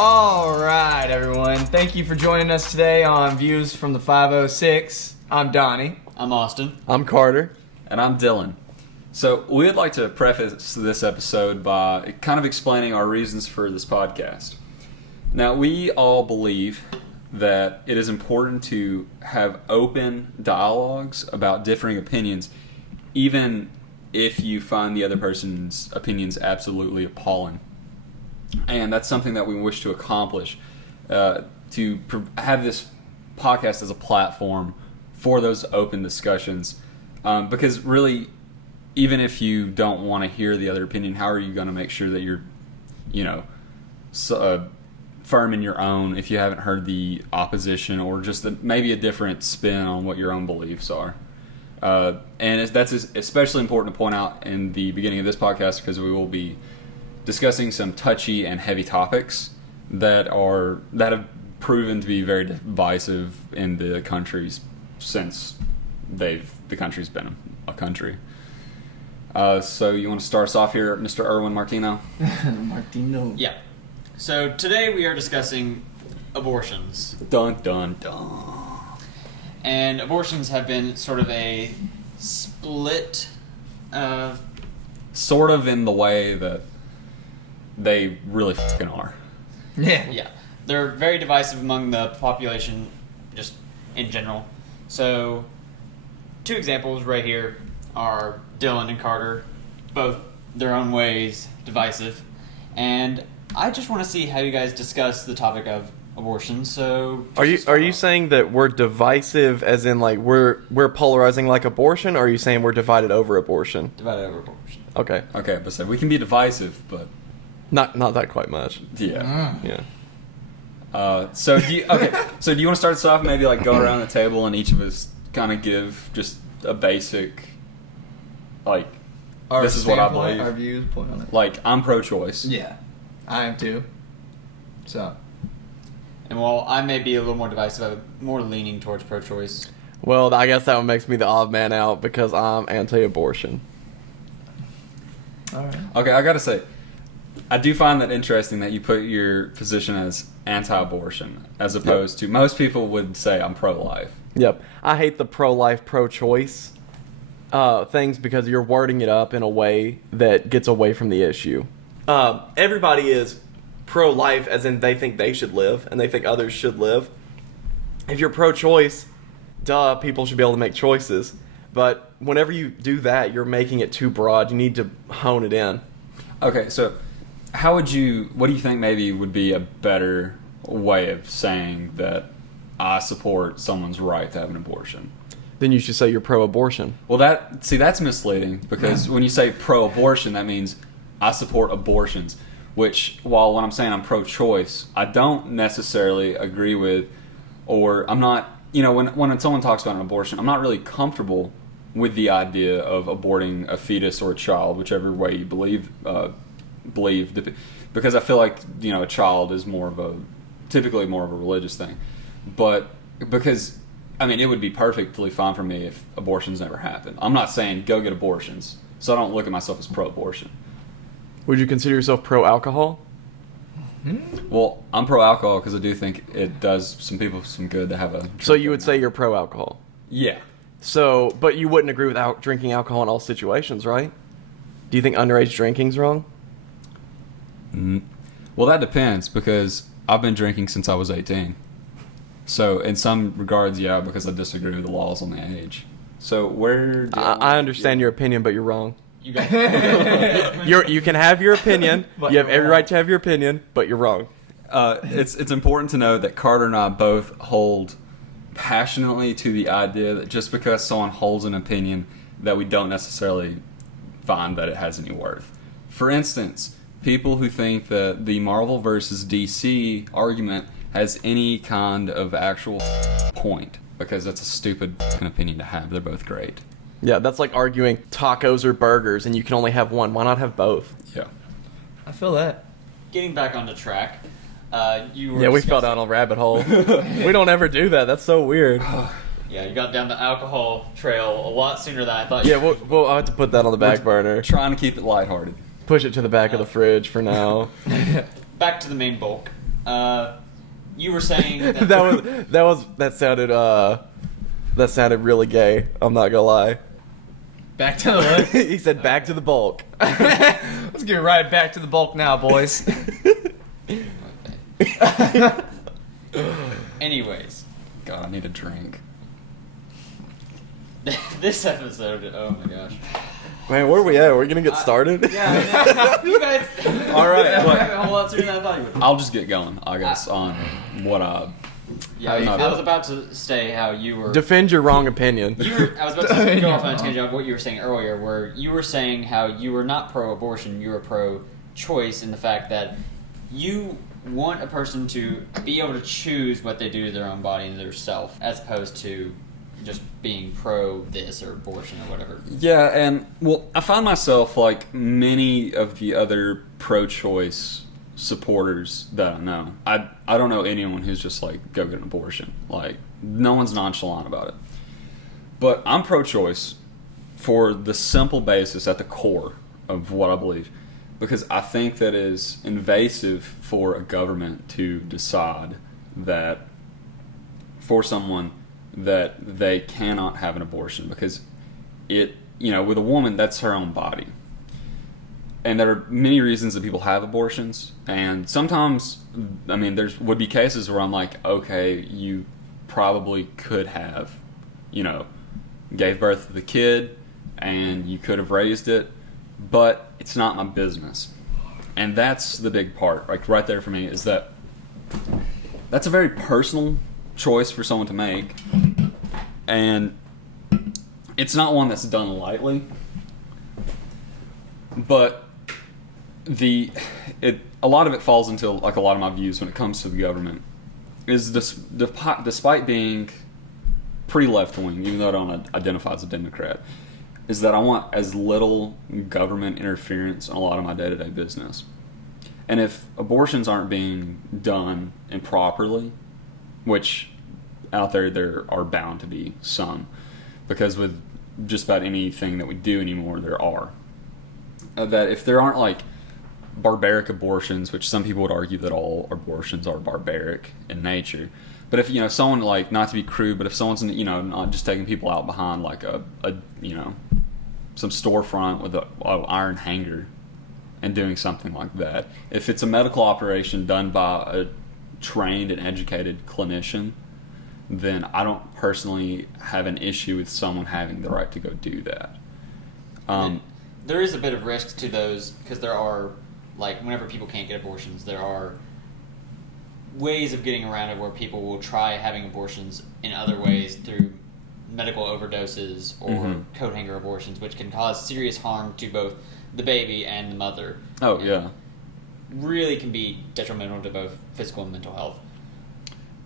All right, everyone. Thank you for joining us today on Views from the 506. I'm Donnie. I'm Austin. I'm Carter. And I'm Dylan. So we'd like to preface this episode by kind of explaining our reasons for this podcast. Now, we all believe that it is important to have open dialogues about differing opinions, even if you find the other person's opinions absolutely appalling. And that's something that we wish to accomplish, to have this podcast as a platform for those open discussions. Because really, even if you don't want to hear the other opinion, how are you going to make sure that you're, firm in your own if you haven't heard the opposition or just maybe a different spin on what your own beliefs are? And that's especially important to point out in the beginning of this podcast because we will be discussing some touchy and heavy topics that have proven to be very divisive in the countries since the country's been a country. So you want to start us off here, Mr. Erwin Martino? Martino. Yeah. So today we are discussing abortions. Dun, dun, dun. And abortions have been sort of a split... Sort of in the way that they really fucking are. Yeah. They're very divisive among the population, just in general. So, two examples right here are Dylan and Carter, both their own ways divisive. And I just want to see how you guys discuss the topic of abortion. So, Are you saying that we're divisive, as in like we're polarizing like abortion, or are you saying we're divided over abortion? divided over abortion? Okay, Okay, but so we can be divisive, but not that quite much. yeah. Yeah. So do you want to start us off? Maybe like go around the table and each of us kind of give just a basic, like, Our this is what I standpoint, believe. Our views, point on it. Like, I'm pro-choice. Yeah, I am too. So, And while I may be a little more divisive, I'm more leaning towards pro-choice. Well, I guess that one makes me the odd man out because I'm anti-abortion. all right. Okay, I gotta say, I do find that interesting that you put your position as anti-abortion as opposed to most people would say I'm pro-life. Yep. I hate the pro-life, pro-choice things because you're wording it up in a way that gets away from the issue. Everybody is pro-life as in they think they should live and they think others should live. If you're pro-choice, duh, people should be able to make choices. But whenever you do that, you're making it too broad. You need to hone it in. Okay, so what do you think maybe would be a better way of saying that I support someone's right to have an abortion? Then you should say you're pro-abortion. Well, that's misleading because when you say pro-abortion, that means I support abortions, which, while when I'm saying I'm pro-choice, I don't necessarily agree with, or I'm not, when someone talks about an abortion, I'm not really comfortable with the idea of aborting a fetus or a child, whichever way you believe, because I feel like, a child is typically more of a religious thing. But because, it would be perfectly fine for me if abortions never happened. I'm not saying go get abortions, so I don't look at myself as pro-abortion. Would you consider yourself pro-alcohol? Well, I'm pro-alcohol because I do think it does some people some good to have a... So you would say you're pro-alcohol? Yeah. So, but you wouldn't agree with drinking alcohol in all situations, right? Do you think underage drinking's wrong? Well, that depends because I've been drinking since I was 18. So, in some regards, yeah, because I disagree with the laws on the age. So, where... I understand your opinion, but you're wrong. You guys... You can have your opinion. But You have you're every wrong. right to have your opinion, but you're wrong. It's important to know that Carter and I both hold passionately to the idea that just because someone holds an opinion that we don't necessarily find that it has any worth. For instance, people who think that the Marvel versus DC argument has any kind of actual point, because that's a stupid opinion to have. They're both great. Yeah, that's like arguing tacos or burgers, and you can only have one. Why not have both? Yeah. I feel that. Getting back onto track, you were Yeah, we fell discussing- down a rabbit hole. We don't ever do that. That's so weird. Yeah, you got down the alcohol trail a lot sooner than I thought. Yeah, we'll have to put that on the back burner. Trying to keep it lighthearted. Push it to the back of the fridge for now. Back to the main bulk. You were saying that that sounded really gay. I'm not gonna lie. Back to the what? He said back to the bulk. Let's get right back to the bulk now, boys. Anyways, God, I need a drink. this episode. Oh my gosh. Man, where are we at? Are we gonna get started? Yeah, you guys. All right, a but whole lot sooner than I thought you would. I'll just get going, I guess, on what I... Yeah, How you I feel? was about to say how you were. Defend your wrong opinion. I was about to go off on a tangent of what you were saying earlier, where you were saying how you were not pro-abortion, you were pro-choice in the fact that you want a person to be able to choose what they do to their own body and their self, as opposed to just being pro this or abortion or whatever. Yeah, and, well, I find myself, like many of the other pro-choice supporters that I know, I don't know anyone who's just like, go get an abortion. Like, no one's nonchalant about it. But I'm pro-choice for the simple basis at the core of what I believe, because I think that is invasive for a government to decide that for someone that they cannot have an abortion, because it, you know, with a woman, that's her own body. And there are many reasons that people have abortions, and sometimes, I mean, would be cases where I'm like, okay, you probably could have, you know, gave birth to the kid, and you could have raised it, but it's not my business. And that's the big part, like right there for me, is that that's a very personal choice for someone to make, and it's not one that's done lightly. But a lot of it falls into like a lot of my views when it comes to the government is this, despite being pretty left-wing, even though I don't identify as a Democrat, is that I want as little government interference in a lot of my day-to-day business. And if abortions aren't being done improperly, which out there are bound to be some, because with just about anything that we do anymore, there are. That if there aren't like barbaric abortions, which some people would argue that all abortions are barbaric in nature, but if, you know, someone, like, not to be crude, but if someone's, you know, not just taking people out behind like a you know, some storefront with a iron hanger and doing something like that, if it's a medical operation done by a trained and educated clinician, then I don't personally have an issue with someone having the right to go do that. There is a bit of risk to those, because there are, like, whenever people can't get abortions, there are ways of getting around it where people will try having abortions in other ways through medical overdoses or coat hanger abortions, which can cause serious harm to both the baby and the mother. Oh, and yeah. really can be detrimental to both physical and mental health.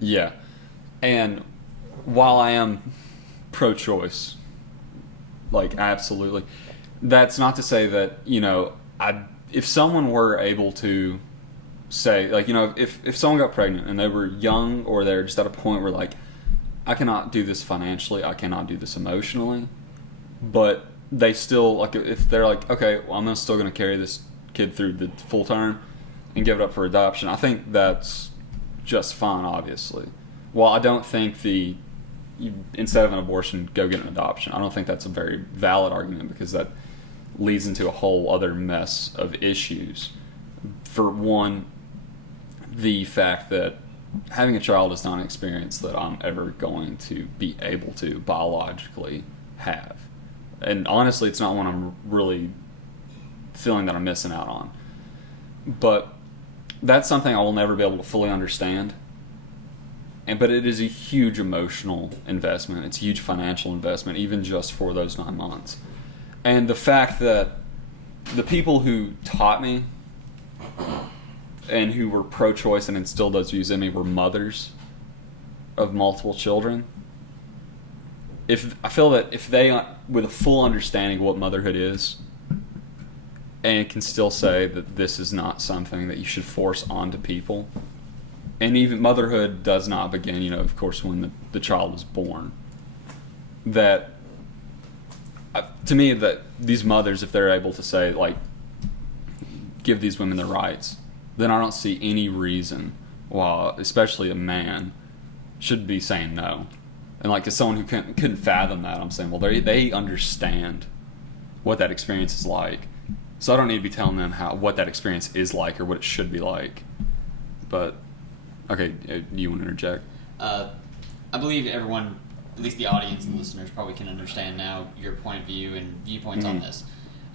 Yeah. And while I am pro-choice, like, absolutely, that's not to say that, you know, if someone were able to say, like, you know, if someone got pregnant and they were young, or they're just at a point where, like, I cannot do this financially, I cannot do this emotionally, but they still, like, if they're like, okay, well, I'm still going to carry this kid through the full term and give it up for adoption, I think that's just fine, obviously. While I don't think instead of an abortion, go get an adoption, I don't think that's a very valid argument, because that leads into a whole other mess of issues. For one, the fact that having a child is not an experience that I'm ever going to be able to biologically have. And honestly, it's not one I'm really feeling that I'm missing out on. But that's something I will never be able to fully understand. But it is a huge emotional investment. It's a huge financial investment, even just for those 9 months. And the fact that the people who taught me and who were pro-choice and instilled those views in me were mothers of multiple children. I feel that if they, with a full understanding of what motherhood is, and can still say that this is not something that you should force onto people, and even motherhood does not begin, you know, of course, when the child is born, that to me, that these mothers, if they're able to say, like, give these women their rights, then I don't see any reason while especially a man should be saying no. And like as someone who couldn't fathom that, I'm saying, well, they understand what that experience is like. So I don't need to be telling them what that experience is like or what it should be like. But okay, do you want to interject? I believe everyone, at least the audience and listeners, probably can understand now your point of view and viewpoints on this.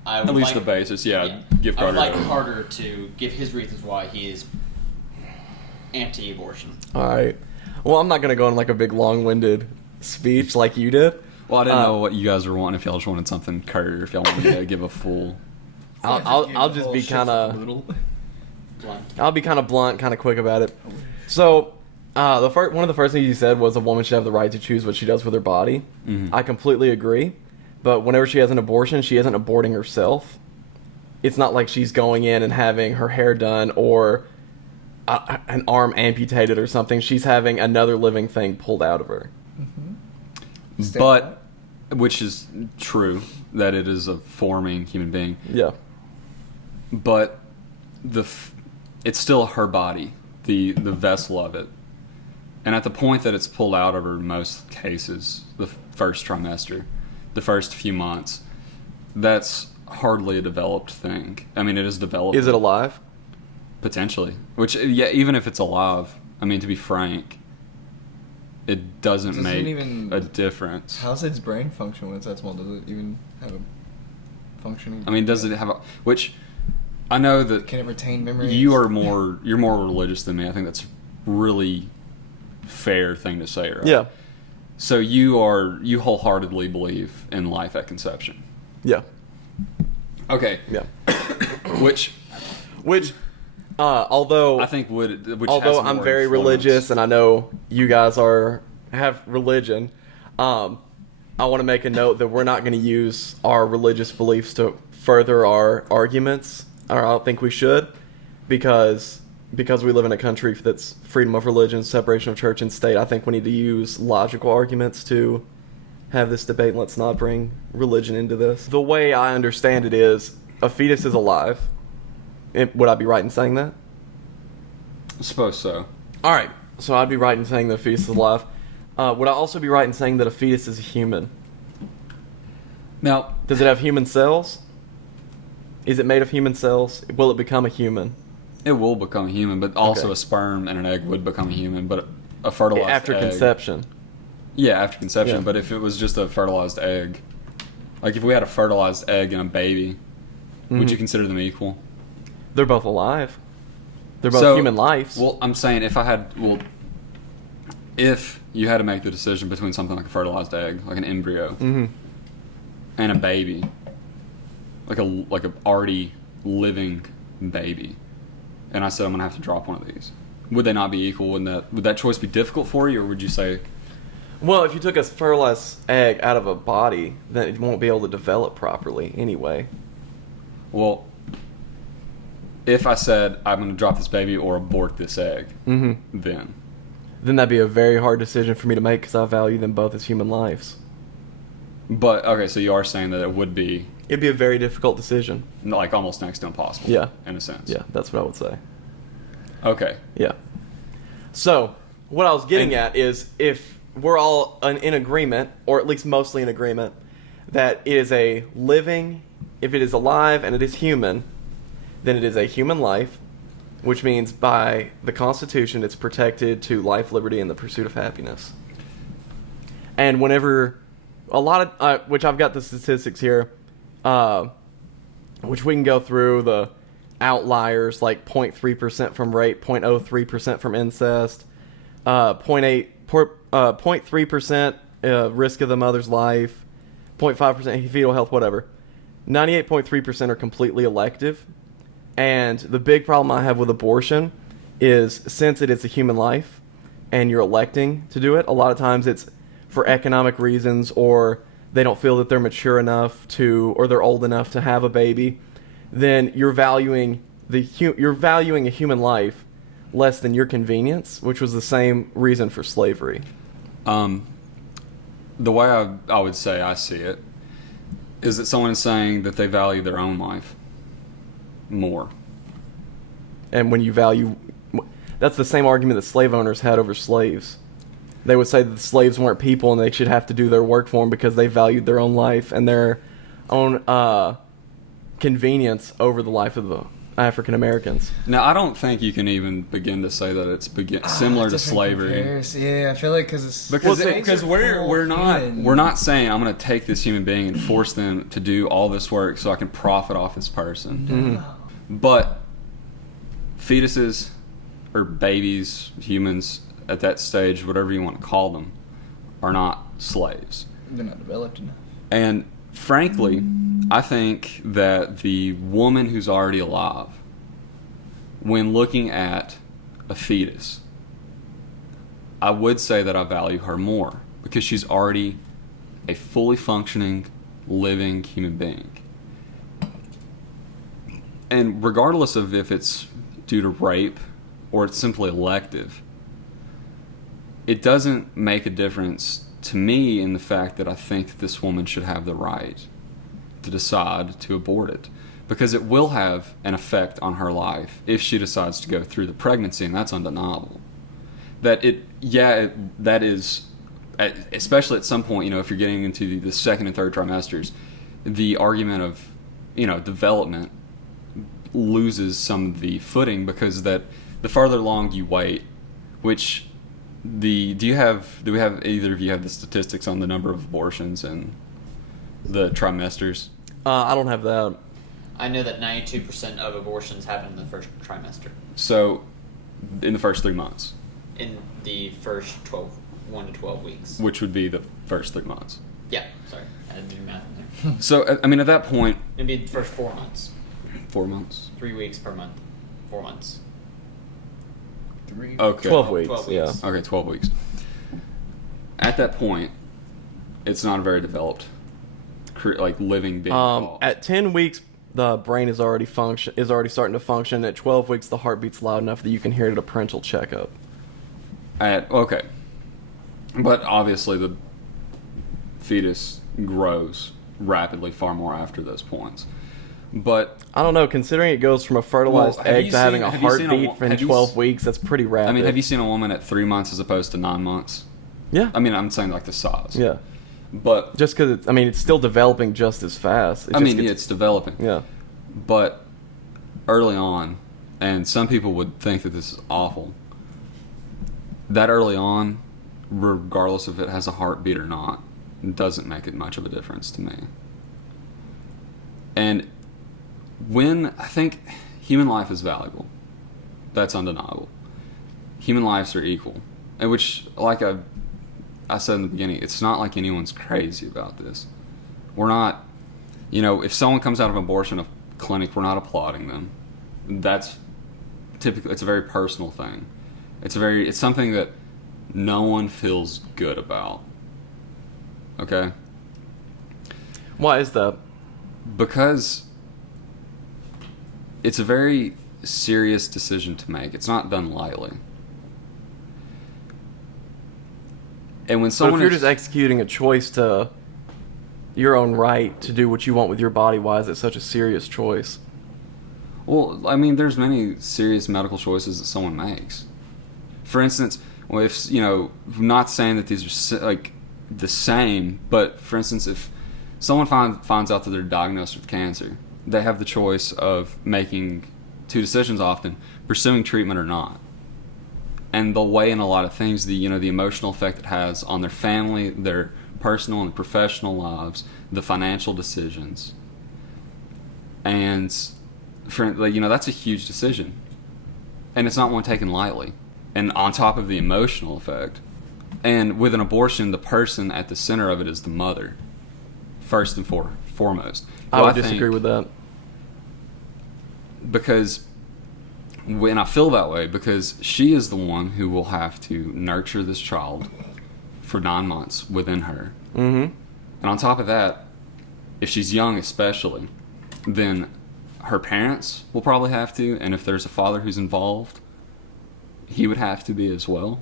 At least the basis, yeah. Give Carter. I would like Carter to give his reasons why he is anti-abortion. All right. Well, I'm not going to go on like a big long-winded speech like you did. Well, I didn't know what you guys were wanting. If y'all just wanted something curt, or if y'all wanted to give a full. I'll just be kind of Blunt. I'll be kind of blunt, kind of quick about it. So, one of the first things you said was a woman should have the right to choose what she does with her body. Mm-hmm. I completely agree. But whenever she has an abortion, she isn't aborting herself. It's not like she's going in and having her hair done or an arm amputated or something. She's having another living thing pulled out of her. But, which is true, that it is a forming human being. Yeah. But it's still her body, the vessel of it. And at the point that it's pulled out of her, in most cases, the first trimester, the first few months, that's hardly a developed thing. I mean, it is developed. Is it alive? Potentially. Which, yeah, even if it's alive, I mean, to be frank, it doesn't make a difference. How's its brain function when it's that small? Does it even have a functioning? I mean, does it have a... Which, I know that... Can it retain memories? You're more religious than me. I think that's a really fair thing to say, right? Yeah. So you wholeheartedly believe in life at conception. Yeah. Okay. Yeah. Which although I think although I'm very religious and I know you guys have religion, I want to make a note that we're not going to use our religious beliefs to further our arguments, or I don't think we should, because we live in a country that's freedom of religion, separation of church and state. I think we need to use logical arguments to have this debate, and let's not bring religion into this. The way I understand it is a fetus is alive. Would I be right in saying that? I suppose so. All right. So I'd be right in saying that a fetus is alive. Would I also be right in saying that a fetus is a human? Now, Does it have human cells? Is it made of human cells? Will it become a human? it will become a human, but also Okay. a sperm and an egg would become a human, but a fertilized After egg... conception. Yeah, after conception, Yeah. but if it was just a fertilized egg, like if we had a fertilized egg and a baby, would Mhm. you consider them equal? They're both alive. They're both So, human lives. Well, I'm saying if you had to make the decision between something like a fertilized egg, like an embryo, Mm-hmm. and a baby, like a already living baby, and I said I'm gonna have to drop one of these, would they not be equal? Would that choice be difficult for you, or would you say, Well, if you took a fertilized egg out of a body, then it won't be able to develop properly anyway. well, if I said I'm gonna drop this baby or abort this egg, Mm-hmm. then Then that'd be a very hard decision for me to make because I value them both as human lives. but okay, so you are saying that it would be It'd be a very difficult decision. like almost next to impossible. Yeah. in a sense. Yeah, that's what I would say. Okay. Yeah. So, what I was getting And- at is if we're all in agreement, or at least mostly in agreement, that it is a living, if it is alive and it is human, then it is a human life, which means by the Constitution it's protected to life, liberty, and the pursuit of happiness. And whenever a lot of, which I've got the statistics here, which we can go through the outliers like 0.3% from rape, 0.03% from incest, 0.3% risk of the mother's life, 0.5% fetal health, whatever. 98.3% are completely elective. And the big problem I have with abortion is since it is a human life and you're electing to do it, a lot of times it's for economic reasons or they don't feel that they're mature enough to, or they're old enough to have a baby, then you're valuing a human life less than your convenience, which was the same reason for slavery. The way I would say I see it is that someone is saying that they value their own life more. And when you value, that's the same argument that slave owners had over slaves. They would say that the slaves weren't people and they should have to do their work for them because they valued their own life and their own convenience over the life of the African Americans. Now, I don't think you can even begin to say that it's similar to slavery. Yeah, I feel like because Because we're not saying I'm going to take this human being and force them to do all this work so I can profit off this person. But fetuses or babies, humans at that stage, whatever you want to call them, are not slaves. they're not developed enough. And frankly, I think that the woman who's already alive, when looking at a fetus, I would say that I value her more because she's already a fully functioning, living human being. And regardless of if it's due to rape or it's simply elective, it doesn't make a difference to me in the fact that I think that this woman should have the right to decide to abort it, because it will have an effect on her life if she decides to go through the pregnancy, and that's undeniable. That is, especially at some point, if you're getting into the second and third trimesters, the argument of, development loses some of the footing, because that the farther along you wait, which do we have either of you have the statistics on the number of abortions and the trimesters? I don't have that. I know that 92% of abortions happen in the first trimester. So, in the first 3 months. In the first 1 to 12 weeks. Which would be the first 3 months. Yeah, sorry. I didn't do math in there. So, at that point... It'd be the first 4 months. 4 months? 3 weeks per month. 4 months. Okay. 12 weeks, 12 yeah. weeks. Okay, 12 weeks. At that point, it's not a very developed, living being. At 10 weeks, the brain is already starting to function. At 12 weeks, the heart beats loud enough that you can hear it at a parental checkup. Okay. But obviously the fetus grows rapidly far more after those points. But I don't know, considering it goes from a fertilized egg to having a heartbeat in 12 weeks, that's pretty rapid. I mean, have you seen a woman at 3 months as opposed to 9 months? Yeah. I mean, I'm saying the size. Yeah. But just because it's still developing just as fast. It's developing. Yeah. But early on, and some people would think that this is awful, that early on, regardless if it has a heartbeat or not, doesn't make it much of a difference to me. And when I think human life is valuable, that's undeniable. Human lives are equal, and which, like I said in the beginning, it's not like anyone's crazy about this. We're not, if someone comes out of an abortion clinic, we're not applauding them. That's typically, it's a very personal thing. It's something that no one feels good about. Okay? Why is that? Because it's a very serious decision to make. It's not done lightly. And when someone if you're just executing a choice to your own right to do what you want with your body, why is it such a serious choice? Well, there's many serious medical choices that someone makes. For instance, if not saying that these are the same, but for instance, if someone finds out that they're diagnosed with cancer, they have the choice of making two decisions often: pursuing treatment or not. And they'll weigh in a lot of things, the emotional effect it has on their family, their personal and professional lives, the financial decisions. And that's a huge decision. And it's not one taken lightly. And on top of the emotional effect, and with an abortion, the person at the center of it is the mother, first and foremost. I would disagree with that. Because when I feel that way, because she is the one who will have to nurture this child for 9 months within her. Mm-hmm. And on top of that, if she's young especially, then her parents will probably have to, and if there's a father who's involved, he would have to be as well.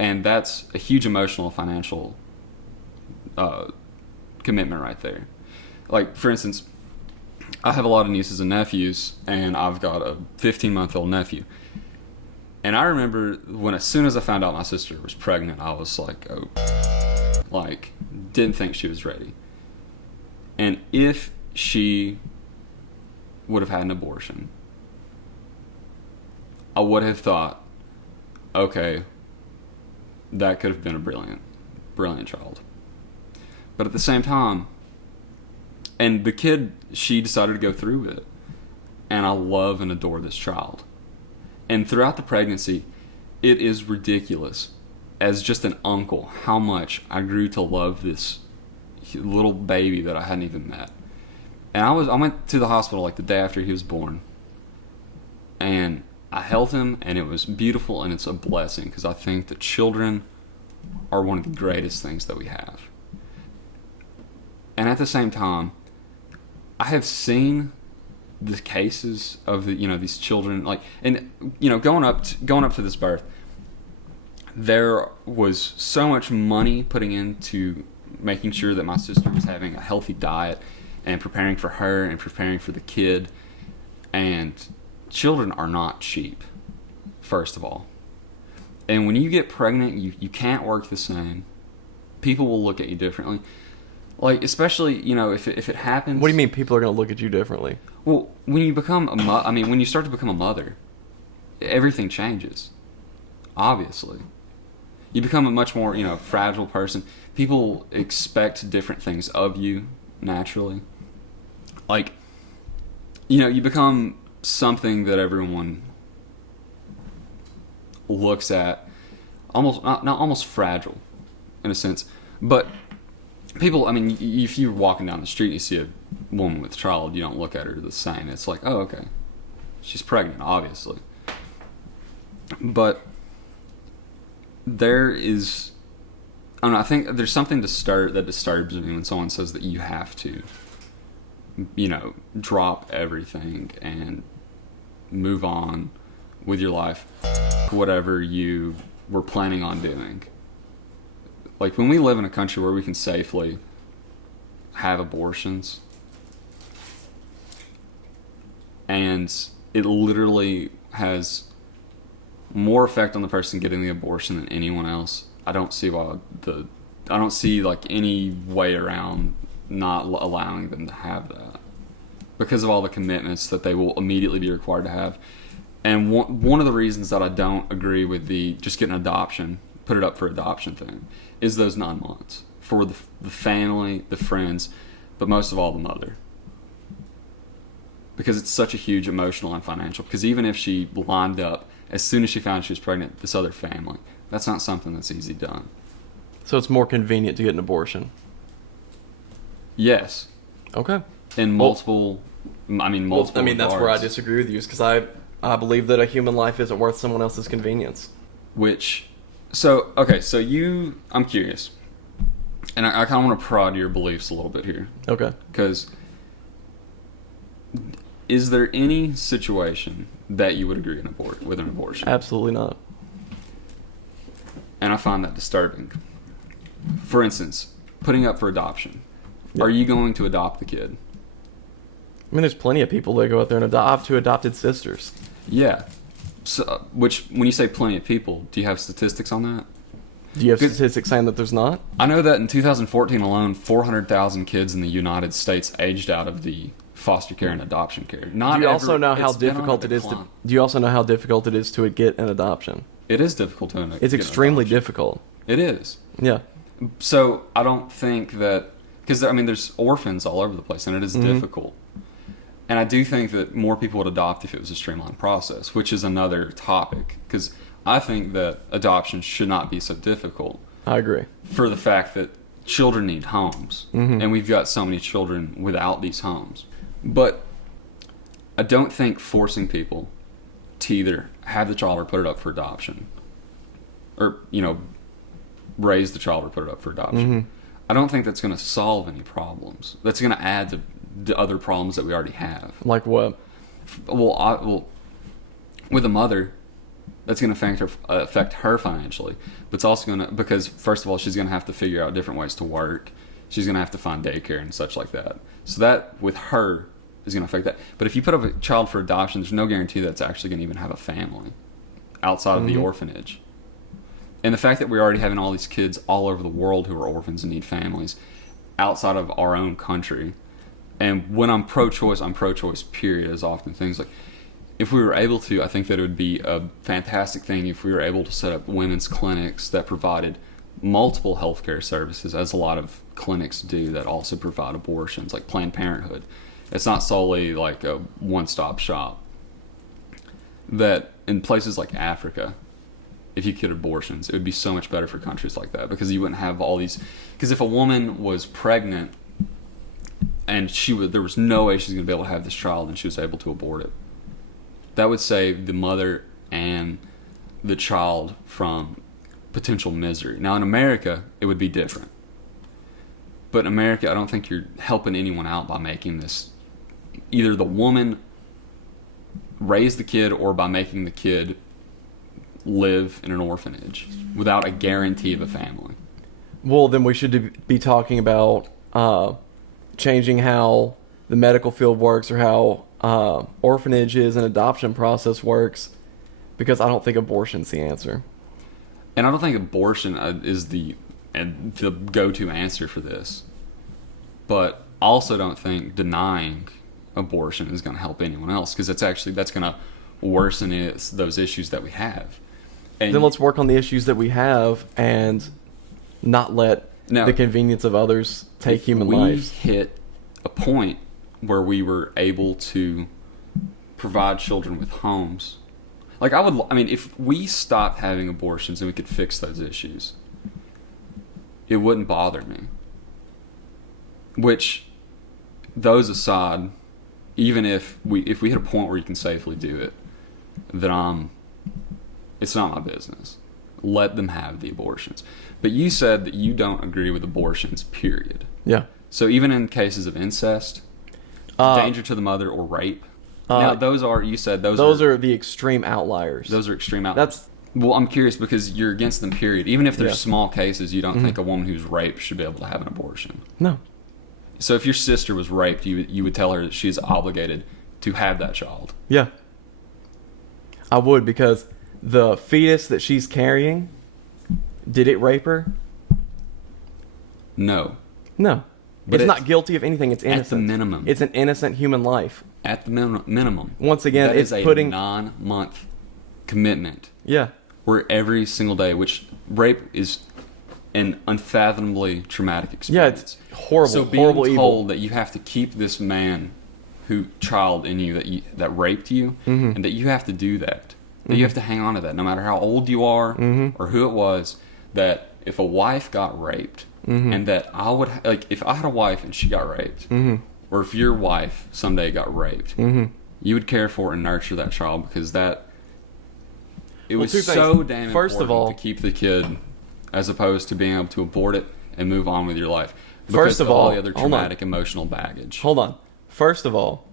And that's a huge emotional, financial commitment right there. Like, for instance, I have a lot of nieces and nephews, and I've got a 15-month-old nephew. And I remember when, as soon as I found out my sister was pregnant, I was like, oh, like, didn't think she was ready. And if she would have had an abortion, I would have thought, okay, that could have been a brilliant child. But at the same time, and the kid, she decided to go through with it. And I love and adore this child. And throughout the pregnancy, it is ridiculous, as just an uncle, how much I grew to love this little baby that I hadn't even met. And I went to the hospital like the day after he was born. And I held him, and it was beautiful, and it's a blessing, because I think that children are one of the greatest things that we have. And at the same time, I have seen the cases of these children, like, and going up to this birth, there was so much money putting into making sure that my sister was having a healthy diet and preparing for her and preparing for the kid. And children are not cheap, first of all. And when you get pregnant, you can't work the same. People will look at you differently. Like, especially, if it happens... What do you mean people are going to look at you differently? Well, when you become when you start to become a mother, everything changes. Obviously. You become a much more, fragile person. People expect different things of you, naturally. Like, you become something that everyone looks at almost, not almost fragile, in a sense. But people, if you're walking down the street and you see a woman with a child, you don't look at her the same. It's like, oh, okay. She's pregnant, obviously. But there is... I don't know, I think there's something that disturbs me when someone says that you have to, drop everything and move on with your life, whatever you were planning on doing. Like, when we live in a country where we can safely have abortions, and it literally has more effect on the person getting the abortion than anyone else, I don't see like any way around not allowing them to have that, because of all the commitments that they will immediately be required to have. And one of the reasons that I don't agree with the just get an adoption, put it up for adoption thing, is those 9 months for the family, the friends, but most of all the mother. Because it's such a huge emotional and financial, because even if she lined up, as soon as she found she was pregnant, this other family, that's not something that's easy done. So it's more convenient to get an abortion? Yes. Okay. In multiple That's where I regards. disagree with you, because I believe that a human life isn't worth someone else's convenience. I'm curious, and I kind of want to prod your beliefs a little bit here. Okay. Because is there any situation that you would agree with an abortion? Absolutely not. And I find that disturbing. For instance, putting up for adoption. Yeah. Are you going to adopt the kid? There's plenty of people that go out there and adopt 2 adopted sisters. Yeah. So, which, when you say plenty of people, do you have statistics on that? Do you have statistics saying that there's not? I know that in 2014 alone, 400,000 kids in the United States aged out of the foster care and adoption care. Do you also know how difficult it is to? Do you also know how difficult it is to get an adoption? It is difficult to. It's extremely difficult. It is. Yeah. So I don't think that, because there's orphans all over the place, and it is difficult. And I do think that more people would adopt if it was a streamlined process, which is another topic, because I think that adoption should not be so difficult. I agree. For the fact that children need homes, and we've got so many children without these homes. But I don't think forcing people to either have the child or put it up for adoption, or, raise the child or put it up for adoption, I don't think that's going to solve any problems. That's going to add to the other problems that we already have. Like what? Well, with a mother, that's going to affect her financially. But it's also going to, because first of all, she's going to have to figure out different ways to work. She's going to have to find daycare and such like that. So that, with her, is going to affect that. But if you put up a child for adoption, there's no guarantee that it's actually going to even have a family. outside of the orphanage. And the fact that we're already having all these kids all over the world who are orphans and need families outside of our own country. And when I'm pro-choice period, as often things like, if we were able to, I think that it would be a fantastic thing if we were able to set up women's clinics that provided multiple healthcare services, as a lot of clinics do that also provide abortions, like Planned Parenthood. It's not solely like a one-stop shop. That in places like Africa, if you could abortions, it would be so much better for countries like that, because you wouldn't have all these. Because if a woman was pregnant and there was no way she's going to be able to have this child, and she was able to abort it, that would save the mother and the child from potential misery. Now in America, it would be different. But in America, I don't think you're helping anyone out by making this, either the woman raise the kid or by making the kid live in an orphanage without a guarantee of a family. Well, then we should be talking about changing how the medical field works, or how orphanages and adoption process works, because I don't think abortion's the answer. And I don't think abortion is the go-to answer for this. But I also don't think denying abortion is going to help anyone else, because that's going to worsen those issues that we have. And then let's work on the issues that we have and not let the convenience of others take human lives. We hit a point where we were able to provide children with homes. Like if we stopped having abortions and we could fix those issues, it wouldn't bother me. Which, those aside, even if we hit a point where you can safely do it, then it's not my business. Let them have the abortions. But you said that you don't agree with abortions, period. Yeah. So even in cases of incest, danger to the mother, or rape, now those are the extreme outliers. Those are extreme outliers. Well, I'm curious, because you're against them, period. Even if there's small cases, you don't think a woman who's raped should be able to have an abortion. No. So if your sister was raped, you would tell her that she's obligated to have that child. Yeah. I would, because the fetus that she's carrying, did it rape her? No. No. But it's not guilty of anything. It's innocent. At the minimum. It's an innocent human life. At the minimum. Once again, it's it's putting a non-month commitment. Yeah. Where every single day, which rape is an unfathomably traumatic experience. Yeah, it's horrible. So being horrible told evil. that you have to keep this child in you that raped you, and that you have to do that. That you have to hang on to that, no matter how old you are or who it was. That if a wife got raped, and that I would if I had a wife and she got raped, or if your wife someday got raped, you would care for and nurture that child, because it was so damn First of important all, to keep the kid, as opposed to being able to abort it and move on with your life. First of all, the other traumatic emotional baggage. Hold on. First of all,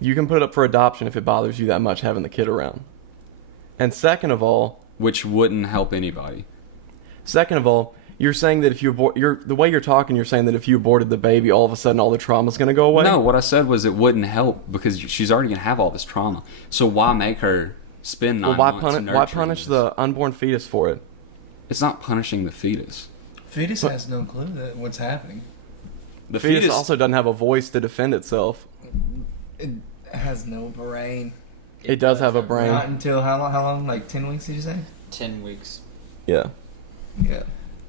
you can put it up for adoption if it bothers you that much having the kid around. And second of all, which wouldn't help anybody. Second of all, you're saying that if you abort, the way you're talking, you're saying that if you aborted the baby, all of a sudden all the trauma's going to go away? No, what I said was it wouldn't help, because she's already going to have all this trauma. So why make her spend 9 months nurturing why punish the unborn fetus for it? It's not punishing the fetus. Fetus has no clue that what's happening. The fetus also doesn't have a voice to defend itself. It has no brain. It does have a brain. Not until how long? Like 10 weeks, did you say? 10 weeks. Yeah. Yeah.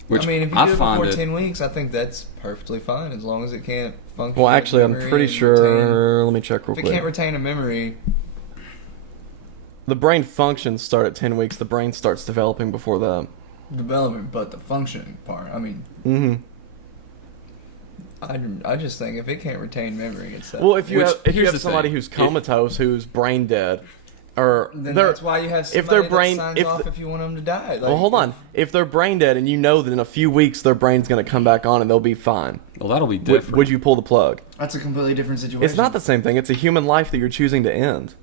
Which I mean, if you I do it find before it- 10 weeks, I think that's perfectly fine, as long as it can't function. Well, like actually, I'm memory pretty and sure. Let me check real If it can't quick. retain a memory, The brain functions start at 10 weeks. The brain starts developing before that. development, but the functioning part, I mean, Mm-hmm. I just think if it can't retain memory, it's Well, if you Which- have, if you here's have the somebody thing. who's comatose, who's brain dead, or then they're that's why you have somebody if their that brain- signs if off the- if you want them to die. Like, well, hold on. If they're brain dead and you know that in a few weeks their brain's going to come back on and they'll be fine, Well, that'll be different. would you pull the plug? That's a completely different situation. It's not the same thing. It's a human life that you're choosing to end.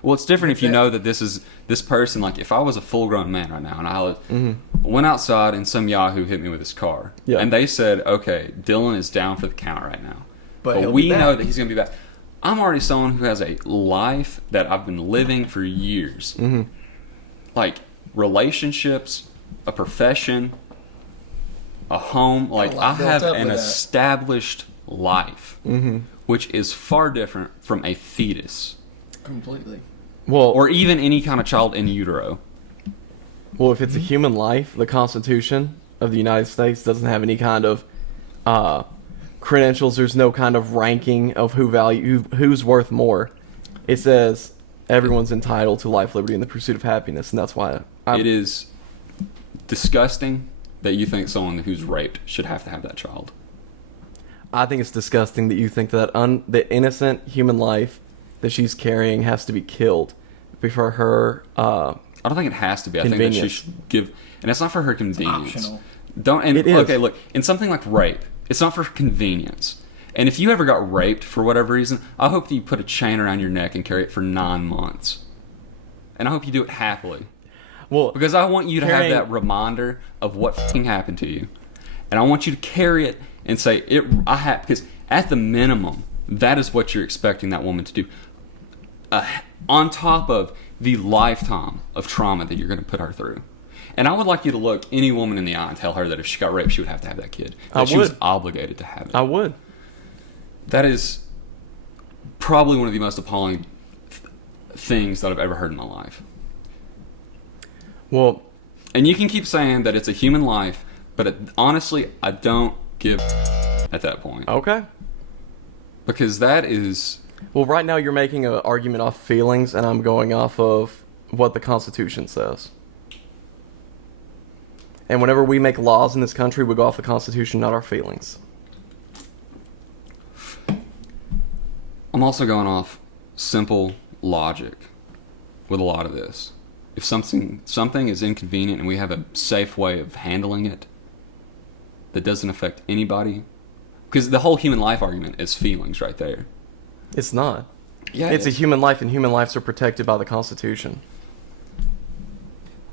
Well, it's different if you know that this person, like if I was a full-grown man right now and I went outside and some yahoo hit me with his car, Yeah. and they said, okay, Dylan is down for the count right now, But but he'll we be back. know that he's going to be back. I'm already someone who has a life that I've been living for years. like relationships, a profession, a home. Like, I lot built have up an with that. established life, which is far different from a fetus Completely. Well, or even any kind of child in utero. if it's a human life, the Constitution of the United States doesn't have any kind of credentials. There's no kind of ranking of who's worth more. It says everyone's entitled to life, liberty, and the pursuit of happiness, and that's why It is disgusting that you think someone who's raped should have to have that child. I think it's disgusting that you think that the innocent human life that she's carrying has to be killed before her. I don't think it has to be. I think that she Convenience. should give, and it's not for her convenience. Optional. Don't. And It is. okay, look, in something like rape, it's not for convenience. And if you ever got raped for whatever reason, I hope that you put a chain around your neck and carry it for 9 months. And I hope you do it happily, Well, because I want you to carrying- have that reminder of what f***ing happened to you, and I want you to carry it and say it. Because at the minimum, that is what you're expecting that woman to do. On top of the lifetime of trauma that you're going to put her through. And I would like you to look any woman in the eye and tell her that if she got raped, she would have to have that kid. That I she was would. obligated to have it. I would. That is probably one of the most appalling things that I've ever heard in my life. Well, And you can keep saying that it's a human life, but honestly, I don't give at that point. okay. Because that is... Well, right now you're making an argument off feelings, and I'm going off of what the Constitution says. And whenever we make laws in this country, we go off the Constitution, not our feelings. I'm also going off simple logic with a lot of this. If something is inconvenient and we have a safe way of handling it that doesn't affect anybody, because the whole human life argument is feelings right there. It's not. Yeah, It's a human life, and human lives are protected by the Constitution.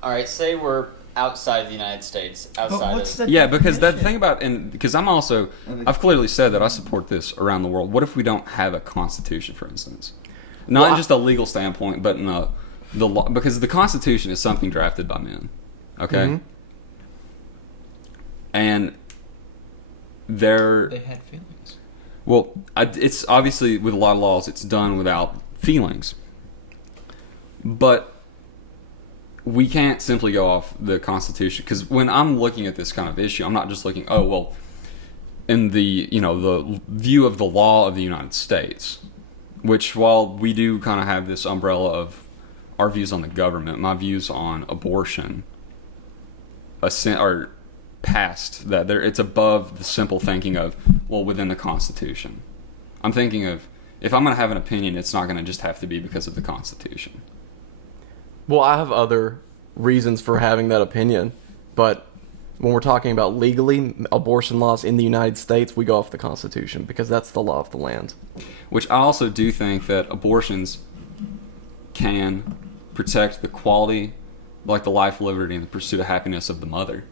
All right, say we're outside of the United States, outside what's of... the Yeah, because that definition? thing about, and because I've clearly said that I support this around the world. What if we don't have a constitution, for instance? Not Well, in just a legal standpoint, but in the law, because the Constitution is something drafted by men. Okay, Mhm. and They had feelings. well, it's obviously with a lot of laws, it's done without feelings, but we can't simply go off the Constitution, because when I'm looking at this kind of issue, I'm not just looking, oh well, in the the view of the law of the United States, which while we do kind of have this umbrella of our views on the government, my views on abortion are past that. It's above the simple thinking of, well, within the Constitution. I'm thinking of, if I'm going to have an opinion, it's not going to just have to be because of the Constitution. Well, I have other reasons for having that opinion, but when we're talking about legally abortion laws in the United States, we go off the Constitution because that's the law of the land. Which I also do think that abortions can protect the quality, like the life, liberty, and the pursuit of happiness of the mother.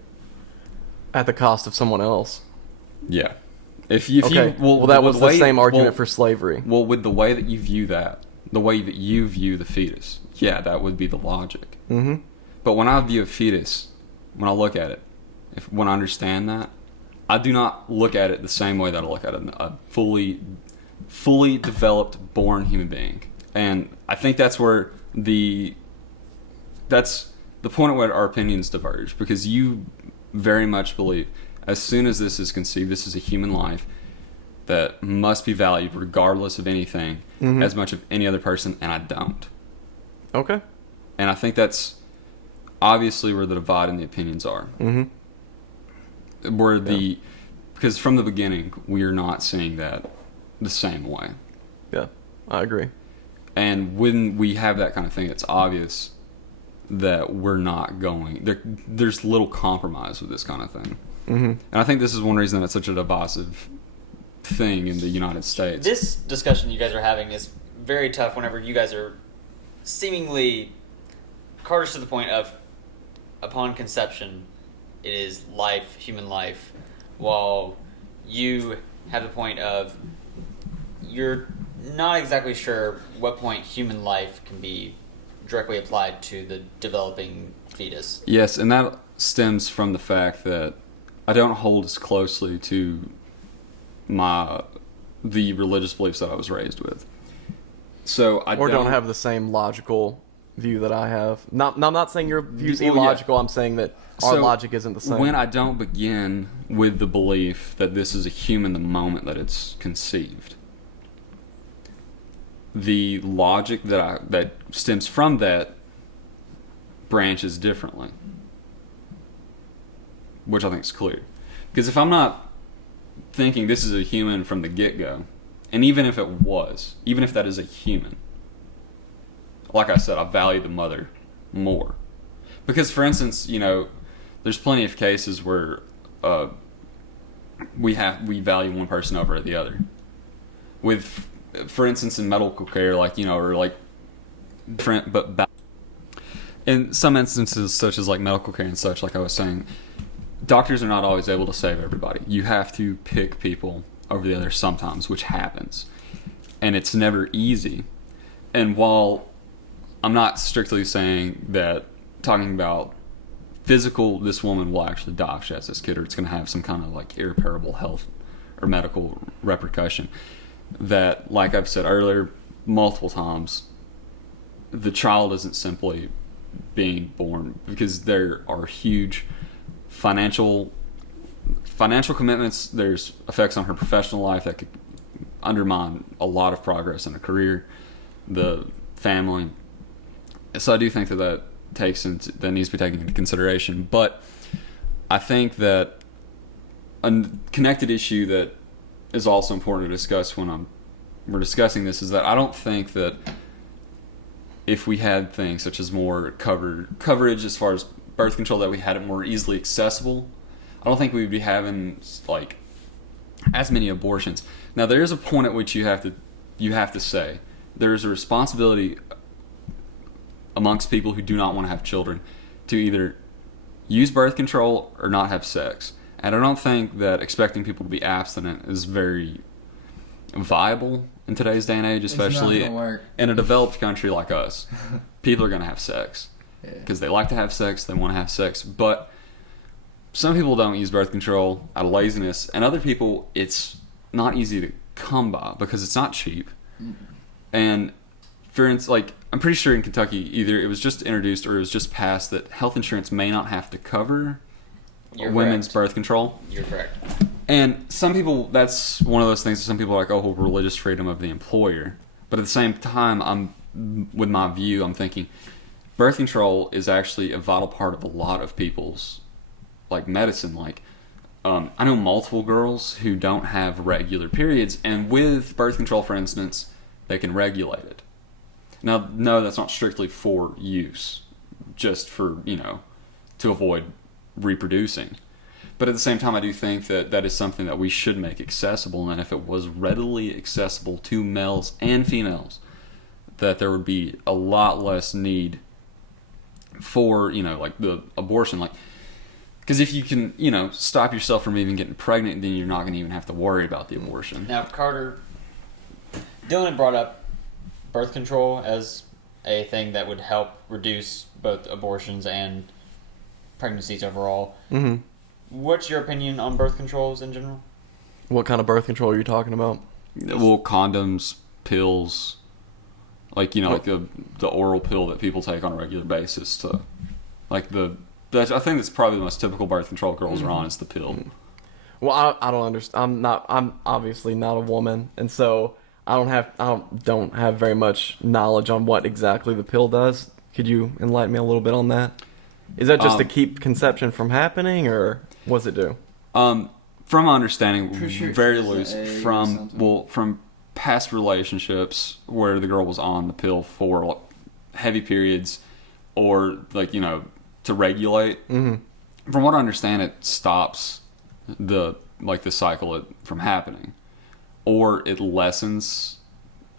At the cost of someone else. Yeah. If Okay. you Well, that was the way- same argument well, for slavery. Well, with the way that you view that, the way that you view the fetus, yeah, that would be the logic. Mm-hmm. But when I view a fetus, when I look at it, when I understand that, I do not look at it the same way that I look at a fully developed, born human being. And I think that's where that's the point at where our opinions diverge, because you very much believe, as soon as this is conceived, this is a human life that must be valued regardless of anything, Mhm. as much of any other person, and I don't. Okay. And I think that's obviously where the divide in the opinions are. Mm-hmm. Where because from the beginning, we are not seeing that the same way. Yeah, I agree. And when we have that kind of thing, it's obvious that we're not going there's little compromise with this kind of thing. Mm-hmm. And I think this is one reason that it's such a divisive thing in the United States. This discussion you guys are having is very tough whenever you guys are seemingly Carter's to the point of, upon conception, it is life, human life, while you have the point of you're not exactly sure what point human life can be directly applied to the developing fetus. Yes, and that stems from the fact that I don't hold as closely to the religious beliefs that I was raised with. So I Or don't have the same logical view that I have. I'm not saying your view's Well, yeah. illogical. I'm saying that our So, logic isn't the same. When I don't begin with the belief that this is a human the moment that it's conceived, the logic that stems from that branches differently, which I think is clear. Because if I'm not thinking this is a human from the get-go, and even if that is a human, like I said, I value the mother more. Because, for instance, there's plenty of cases where we value one person over the other. With, for instance, in medical care, or different but in some instances, such as like medical care and such, like I was saying, doctors are not always able to save everybody. You have to pick people over the other sometimes, which happens, and it's never easy. And while I'm not strictly talking about physical, this woman will actually die if she has this kid, or it's going to have some kind of like irreparable health or medical repercussion. That, like I've said earlier multiple times, the child isn't simply being born, because there are huge financial commitments. There's effects on her professional life that could undermine a lot of progress in a career, the family. So I do think that needs to be taken into consideration. But I think that a connected issue that is also important to discuss when we're discussing this is that I don't think that if we had things such as more coverage as far as birth control, that we had it more easily accessible, I don't think we'd be having like as many abortions. Now there is a point at which you have to say there's a responsibility amongst people who do not want to have children to either use birth control or not have sex. And I don't think that expecting people to be abstinent is very viable in today's day and age, especially in a developed country like us. People are going to have sex because they like to have sex, they want to have sex. But some people don't use birth control out of laziness, and other people it's not easy to come by because it's not cheap. And for instance, I'm pretty sure in Kentucky, either it was just introduced or it was just passed that health insurance may not have to cover women's birth control. You're correct. And some people, that's one of those things that some people are like, oh, religious freedom of the employer. But at the same time, with my view, I'm thinking birth control is actually a vital part of a lot of people's medicine. I know multiple girls who don't have regular periods, and with birth control, for instance, they can regulate it. Now, no, that's not strictly for use, just for, to avoid reproducing. But at the same time, I do think that is something that we should make accessible, and if it was readily accessible to males and females, that there would be a lot less need for, the abortion. Because if you can, stop yourself from even getting pregnant, then you're not going to even have to worry about the abortion. Now, Carter, Dylan had brought up birth control as a thing that would help reduce both abortions and pregnancies overall. Mm-hmm. What's your opinion on birth controls in general? What kind of birth control are you talking about? Well, condoms, pills, like the oral pill that people take on a regular basis to, I think that's probably the most typical birth control girls are on is the pill. Mm-hmm. Well, I don't understand. I'm obviously not a woman, and so I don't have very much knowledge on what exactly the pill does. Could you enlighten me a little bit on that? Is that just to keep conception from happening, or what does it do? From my understanding, Sure very it's loose. A or From past relationships where the girl was on the pill for heavy periods, or to regulate. Mm-hmm. From what I understand, it stops the cycle from happening, or it lessens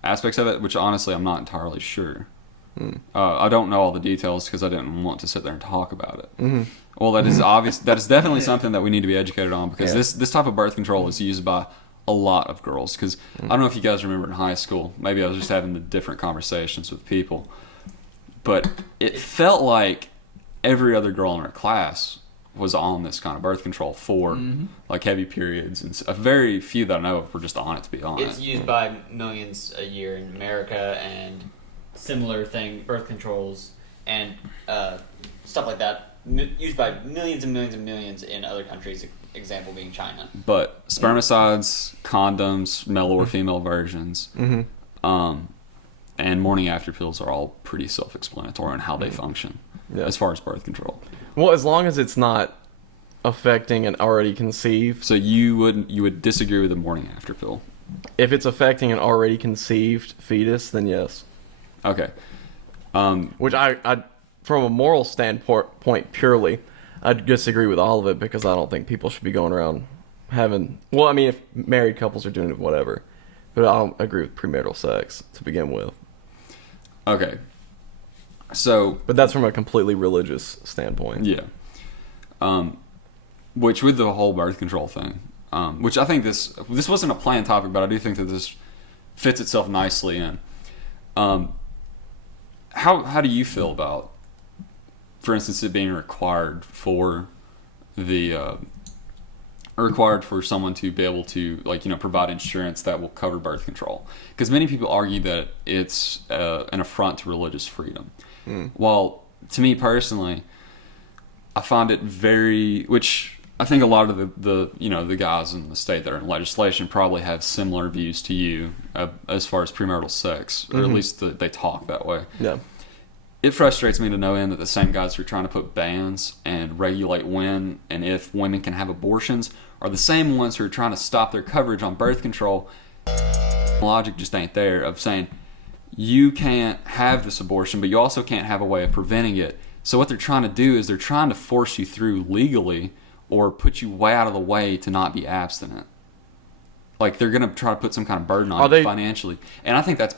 aspects of it, which honestly I'm not entirely sure. I don't know all the details because I didn't want to sit there and talk about it. Mm-hmm. Well, that is obvious. That is definitely something that we need to be educated on, because this type of birth control is used by a lot of girls. Because I don't know if you guys remember in high school, maybe I was just having the different conversations with people, but it felt like every other girl in our class was on this kind of birth control for like heavy periods, and a very few that I know of were just on it to be on It's it. used by millions a year in America, and similar birth controls and stuff like that, used by millions and millions and millions in other countries. Example being China. But spermicides, condoms, male or female versions, and morning after pills are all pretty self-explanatory on how they function Yeah. as far as birth control. Well, as long as it's not affecting an already conceived. So you would disagree with the morning after pill? If it's affecting an already conceived fetus, then yes. Okay. Which I from a moral standpoint purely, I disagree with all of it because I don't think people should be going around having. Well, I mean, if married couples are doing it, whatever. But I don't agree with premarital sex to begin with. Okay. So. But that's from a completely religious standpoint. Yeah. Which with the whole birth control thing, which I think this wasn't a planned topic, but I do think that this fits itself nicely in. How do you feel about, for instance, it being required for someone to be able to provide insurance that will cover birth control? Because many people argue that it's an affront to religious freedom. While to me personally, I find it which I think a lot of the guys in the state that are in legislation probably have similar views to you as far as premarital sex, or at least they talk that way. Yeah. It frustrates me to no end that the same guys who are trying to put bans and regulate when and if women can have abortions are the same ones who are trying to stop their coverage on birth control. Logic just ain't there of saying you can't have this abortion, but you also can't have a way of preventing it. So what they're trying to do is they're trying to force you through legally or put you way out of the way to not be abstinent. Like they're going to try to put some kind of burden on you financially. And I think that's...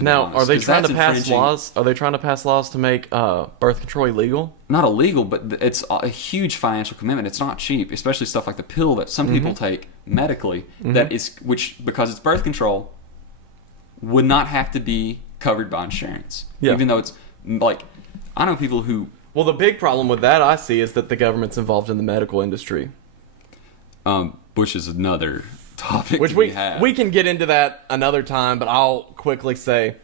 Now, honest, are they trying to pass infringing laws? Are they trying to pass laws to make birth control illegal? Not illegal, but it's a huge financial commitment. It's not cheap, especially stuff like the pill that some people take medically because it's birth control, would not have to be covered by insurance. Yeah. Even though it's like, I know people who... Well, the big problem with that I see is that the government's involved in the medical industry. Which is another topic Which to we be had. we can get into that another time, but I'll quickly say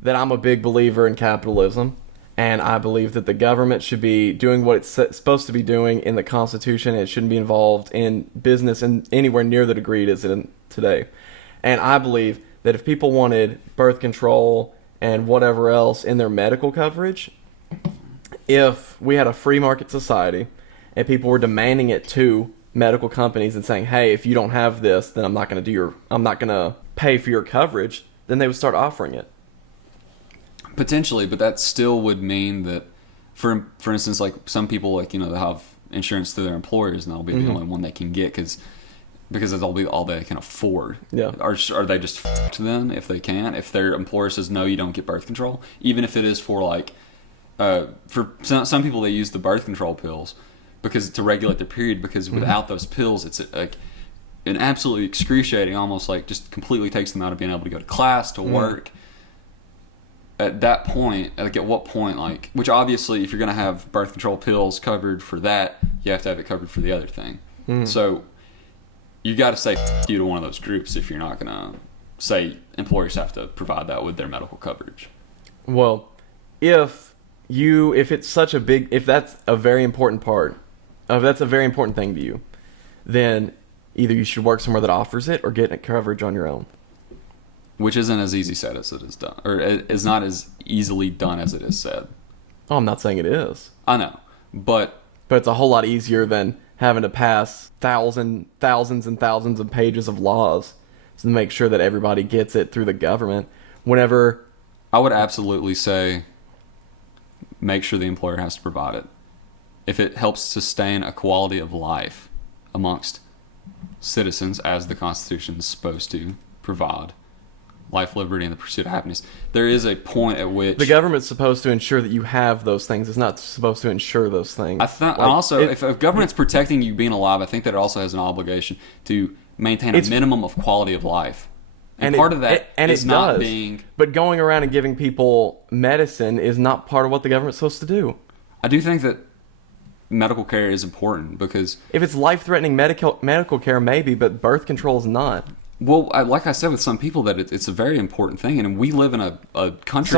that I'm a big believer in capitalism, and I believe that the government should be doing what it's supposed to be doing in the Constitution. It shouldn't be involved in business in anywhere near the degree it is in today. And I believe that if people wanted birth control and whatever else in their medical coverage, if we had a free market society and people were demanding it to medical companies and saying, hey, if you don't have this, then I'm not going to pay for your coverage, then they would start offering it. Potentially, but that still would mean that, for instance, like some people, they have insurance through their employers, and that'll be the only one they can get because that'll be all they can afford. Yeah. Are they just f***ed then if they can't? If their employer says no, you don't get birth control, even if it is for for some people they use the birth control pills because to regulate their period, because without those pills it's like an absolutely excruciating, almost like just completely takes them out of being able to go to class, to work. At that point, at what point, which obviously if you're going to have birth control pills covered for that, you have to have it covered for the other thing. So you got to say you to one of those groups if you're not going to say employers have to provide that with their medical coverage. Well, if it's such a big, if that's a very important thing to you, then either you should work somewhere that offers it or get coverage on your own. Which isn't as easy said as it is done, or is not as easily done as it is said. Oh, I'm not saying it is. I know, but it's a whole lot easier than having to pass thousands and thousands of pages of laws to make sure that everybody gets it through the government. Whenever I would absolutely say make sure the employer has to provide it. If it helps sustain a quality of life amongst citizens, as the Constitution is supposed to provide, life, liberty, and the pursuit of happiness, there is a point at which the government's supposed to ensure that you have those things. It's not supposed to insure those things. If a government's protecting you being alive, I think that it also has an obligation to maintain a minimum of quality of life. And part of that is not does. being. But going around and giving people medicine is not part of what the government's supposed to do. I do think that medical care is important because, If it's life-threatening medical care, maybe, but birth control is not. well, like I said with some people, that it's a very important thing, and we live in a country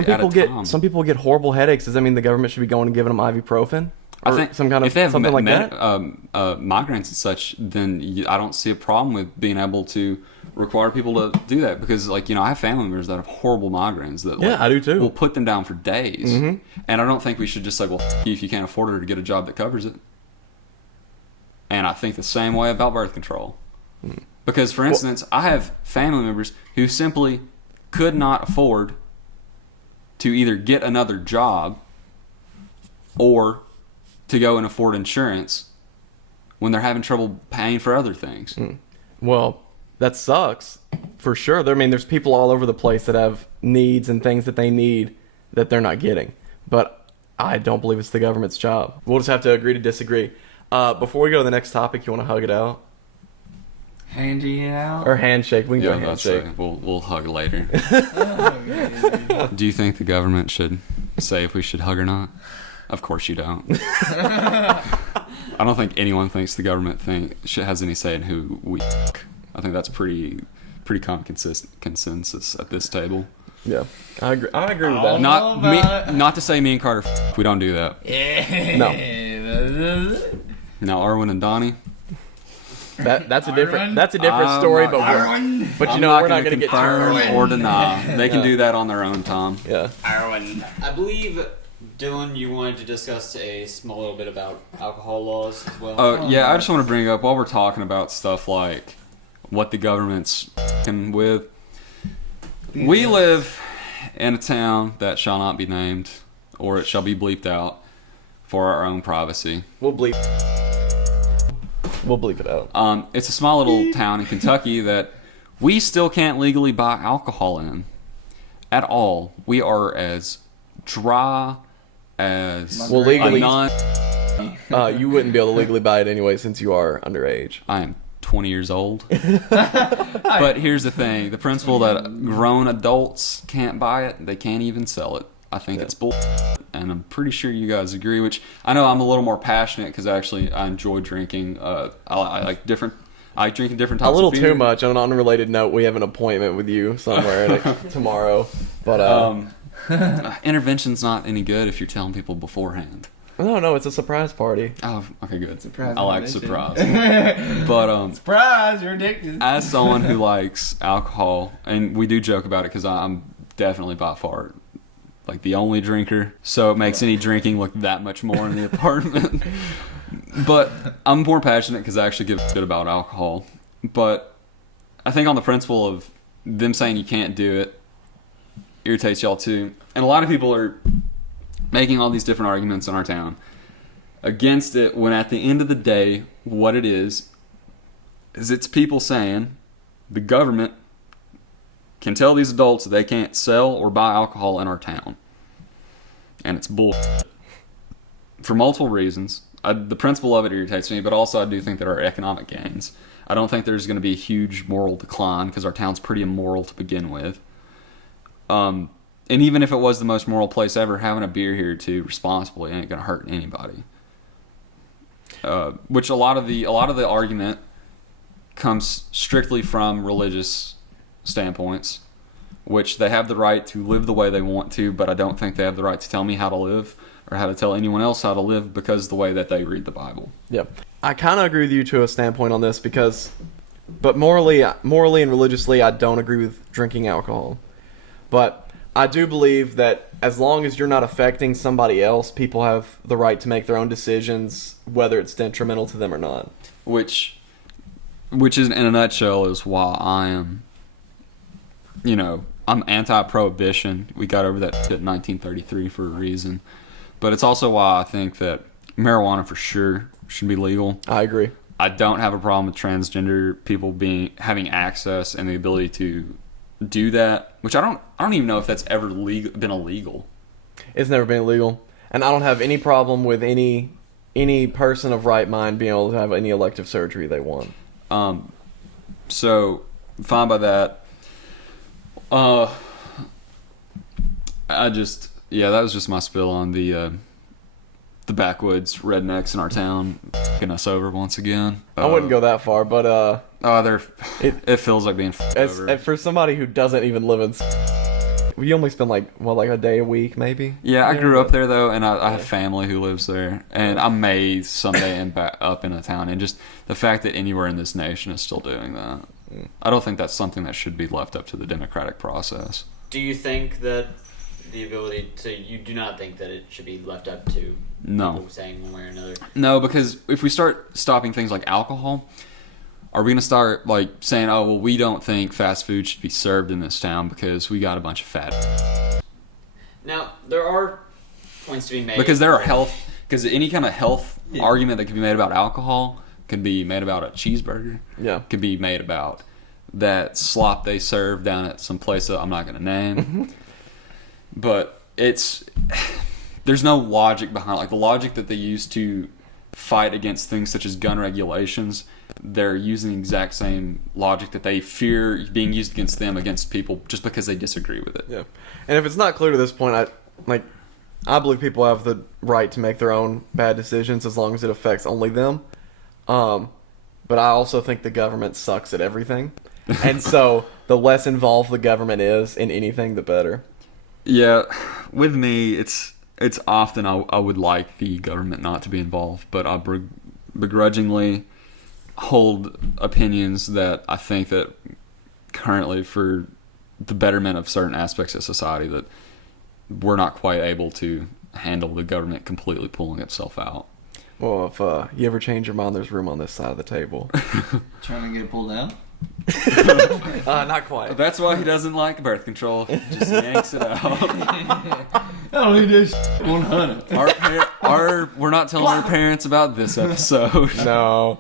Some people get horrible headaches. Does that mean the government should be going and giving them ibuprofen? I Or think some kind of if they have something like that. migraines and such, then I don't see a problem with being able to require people to do that because, like, I have family members that have horrible migraines that Yeah, I do too. will put them down for days, and I don't think we should just say, well, if you can't afford it, to get a job that covers it. And I think the same way about birth control, because, for instance, I have family members who simply could not afford to either get another job or to go and afford insurance when they're having trouble paying for other things. Well, that sucks for sure. There's people all over the place that have needs and things that they need that they're not getting. But I don't believe it's the government's job. We'll just have to agree to disagree. Before we go to the next topic, you want to hug it out Handy out. or handshake? We can Yeah, go that's handshake. we'll hug later. Do you think the government should say if we should hug or not? Of course you don't. I don't think anyone thinks the government has any say in who we fuck. I think that's pretty common consensus at this table. Yeah, I agree with that. Not to say me and Carter we don't do that. No. Now Arwen and Donnie, That's a different story. But we're not going to get confirm turned. or deny. They can do that on their own, Tom. Yeah. I believe, Dylan, you wanted to discuss a small little bit about alcohol laws as well. Oh, yeah, I just want to bring up, while we're talking about stuff like what the government's f***ing with, we live in a town that shall not be named, or it shall be bleeped out for our own privacy. We'll bleep it out. It's a small little town in Kentucky that we still can't legally buy alcohol in at all. We are as dry as Well, legally- a non. You wouldn't be able to legally buy it anyway since you are underage. I am 20 years old. But here's the thing. The principle that grown adults can't buy it, they can't even sell it. I think it's bull, and I'm pretty sure you guys agree, which I know I'm a little more passionate because actually I enjoy drinking. I like drinking different types A little of beer. too much. On an unrelated note, we have an appointment with you somewhere tomorrow. But Intervention's not any good if you're telling people beforehand. no, it's a surprise party. Oh, okay, good. Surprise I like intervention. surprise. But Surprise! You're addicted. as someone who likes alcohol, and we do joke about it because I'm definitely by far like the only drinker, so it makes any drinking look that much more in the apartment. But I'm more passionate because I actually give a shit about alcohol. But I think on the principle of them saying you can't do it irritates y'all too. And a lot of people are making all these different arguments in our town against it, when at the end of the day, what it is it's people saying the government can tell these adults that they can't sell or buy alcohol in our town. And it's bull. For multiple reasons. The principle of it irritates me, but also I do think there are economic gains. I don't think there's going to be a huge moral decline because our town's pretty immoral to begin with. And even if it was the most moral place ever, having a beer here too responsibly ain't going to hurt anybody. Which a lot of the argument comes strictly from religious standpoints, which they have the right to live the way they want to, but I don't think they have the right to tell me how to live or how to tell anyone else how to live because of the way that they read the Bible. Yep. I kind of agree with you to a standpoint on this but morally and religiously, I don't agree with drinking alcohol. But I do believe that as long as you're not affecting somebody else, people have the right to make their own decisions, whether it's detrimental to them or not. Which is, in a nutshell, is why I am, I'm anti-prohibition. We got over that shit in 1933 for a reason. But it's also why I think that marijuana for sure should be legal. I agree. I don't have a problem with transgender people having access and the ability to do that, which I don't even know if that's ever been illegal. It's never been illegal. And I don't have any problem with any person of right mind being able to have any elective surgery they want. So, fine by that. That was just my spill on the backwoods rednecks in our town getting us over once again. I wouldn't go that far, but it feels like being over. for somebody who doesn't even live in, we only spend like a day a week maybe. Yeah, I grew up there though, and I have family who lives there, and I may someday end back up in a town, and just the fact that anywhere in this nation is still doing that, I don't think that's something that should be left up to the democratic process. Do you think that the ability to, you do not think that it should be left up to people saying one way or another? No, because if we start stopping things like alcohol, are we going to start like saying, oh, well, we don't think fast food should be served in this town because we got a bunch of fat? Now, there are points to be made. Because because any kind of health argument that can be made about alcohol can be made about a cheeseburger. Yeah. Could be made about that slop they serve down at some place that I'm not going to name. But there's no logic behind it. Like the logic that they use to fight against things such as gun regulations, they're using the exact same logic that they fear being used against them against people just because they disagree with it. Yeah. And if it's not clear to this point, I believe people have the right to make their own bad decisions as long as it affects only them. But I also think the government sucks at everything. And so the less involved the government is in anything, the better. Yeah, with me, it's often I would like the government not to be involved, but I begrudgingly hold opinions that I think that currently for the betterment of certain aspects of society that we're not quite able to handle the government completely pulling itself out. Well, if you ever change your mind, there's room on this side of the table. Trying to get it pulled down? Not quite. That's why he doesn't like birth control. He just yanks it out. I don't need this 100. We're not telling our parents about this episode. No.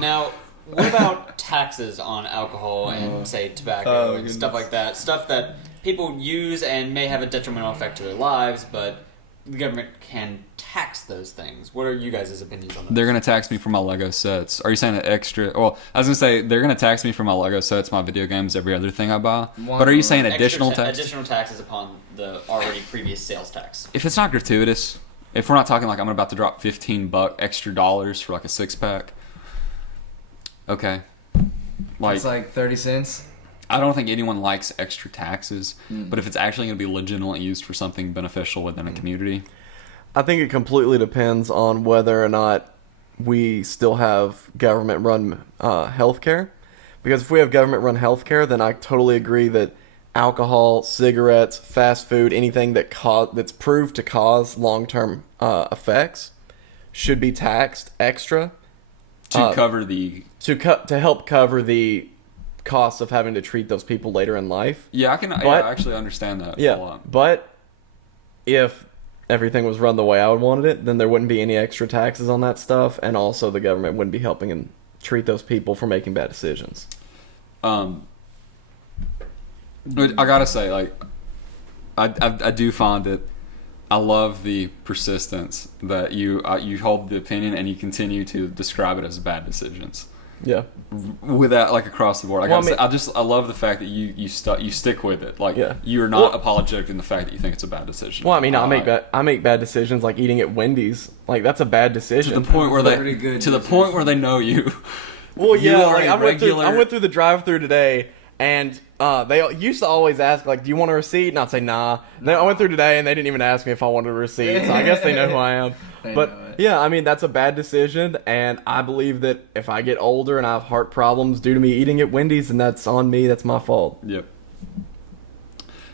Now, what about taxes on alcohol and, say, tobacco and stuff like that? Stuff that people use and may have a detrimental effect to their lives, but the government can tax those things. What are you guys' opinions on that? They're going to tax me for my Lego sets. Are you saying that extra... Well, I was going to say, they're going to tax me for my Lego sets, my video games, every other thing I buy. But are you saying additional tax? Additional taxes upon the already previous sales tax. If it's not gratuitous, if we're not talking like I'm about to drop $15 extra dollars for like a 6-pack, okay. It's like 30 cents. I don't think anyone likes extra taxes, but if it's actually going to be legitimately used for something beneficial within a community... I think it completely depends on whether or not we still have government-run healthcare. Because if we have government-run healthcare, then I totally agree that alcohol, cigarettes, fast food, anything that's proved to cause long-term effects should be taxed extra to cover the... to help cover the costs of having to treat those people later in life. Yeah, I actually understand that a lot. But if everything was run the way I would wanted it, then there wouldn't be any extra taxes on that stuff, and also the government wouldn't be helping and treat those people for making bad decisions. I gotta say, like, I do find that I love the persistence that you hold the opinion and you continue to describe it as bad decisions. Yeah. Without, like, across the board. I love the fact that you stick with it. Like, you're not apologetic in the fact that you think it's a bad decision. Well, I mean, I make bad decisions, like eating at Wendy's. Like, that's a bad decision. To the point where they know you. Well, yeah, like, I regular... went through the drive-thru today, and they used to always ask, like, do you want a receipt? And I'd say, nah. And then I went through today, and they didn't even ask me if I wanted a receipt, so I guess they know who I am. But, yeah, I mean, that's a bad decision, and I believe that if I get older and I have heart problems due to me eating at Wendy's, then that's on me, that's my fault. Yep.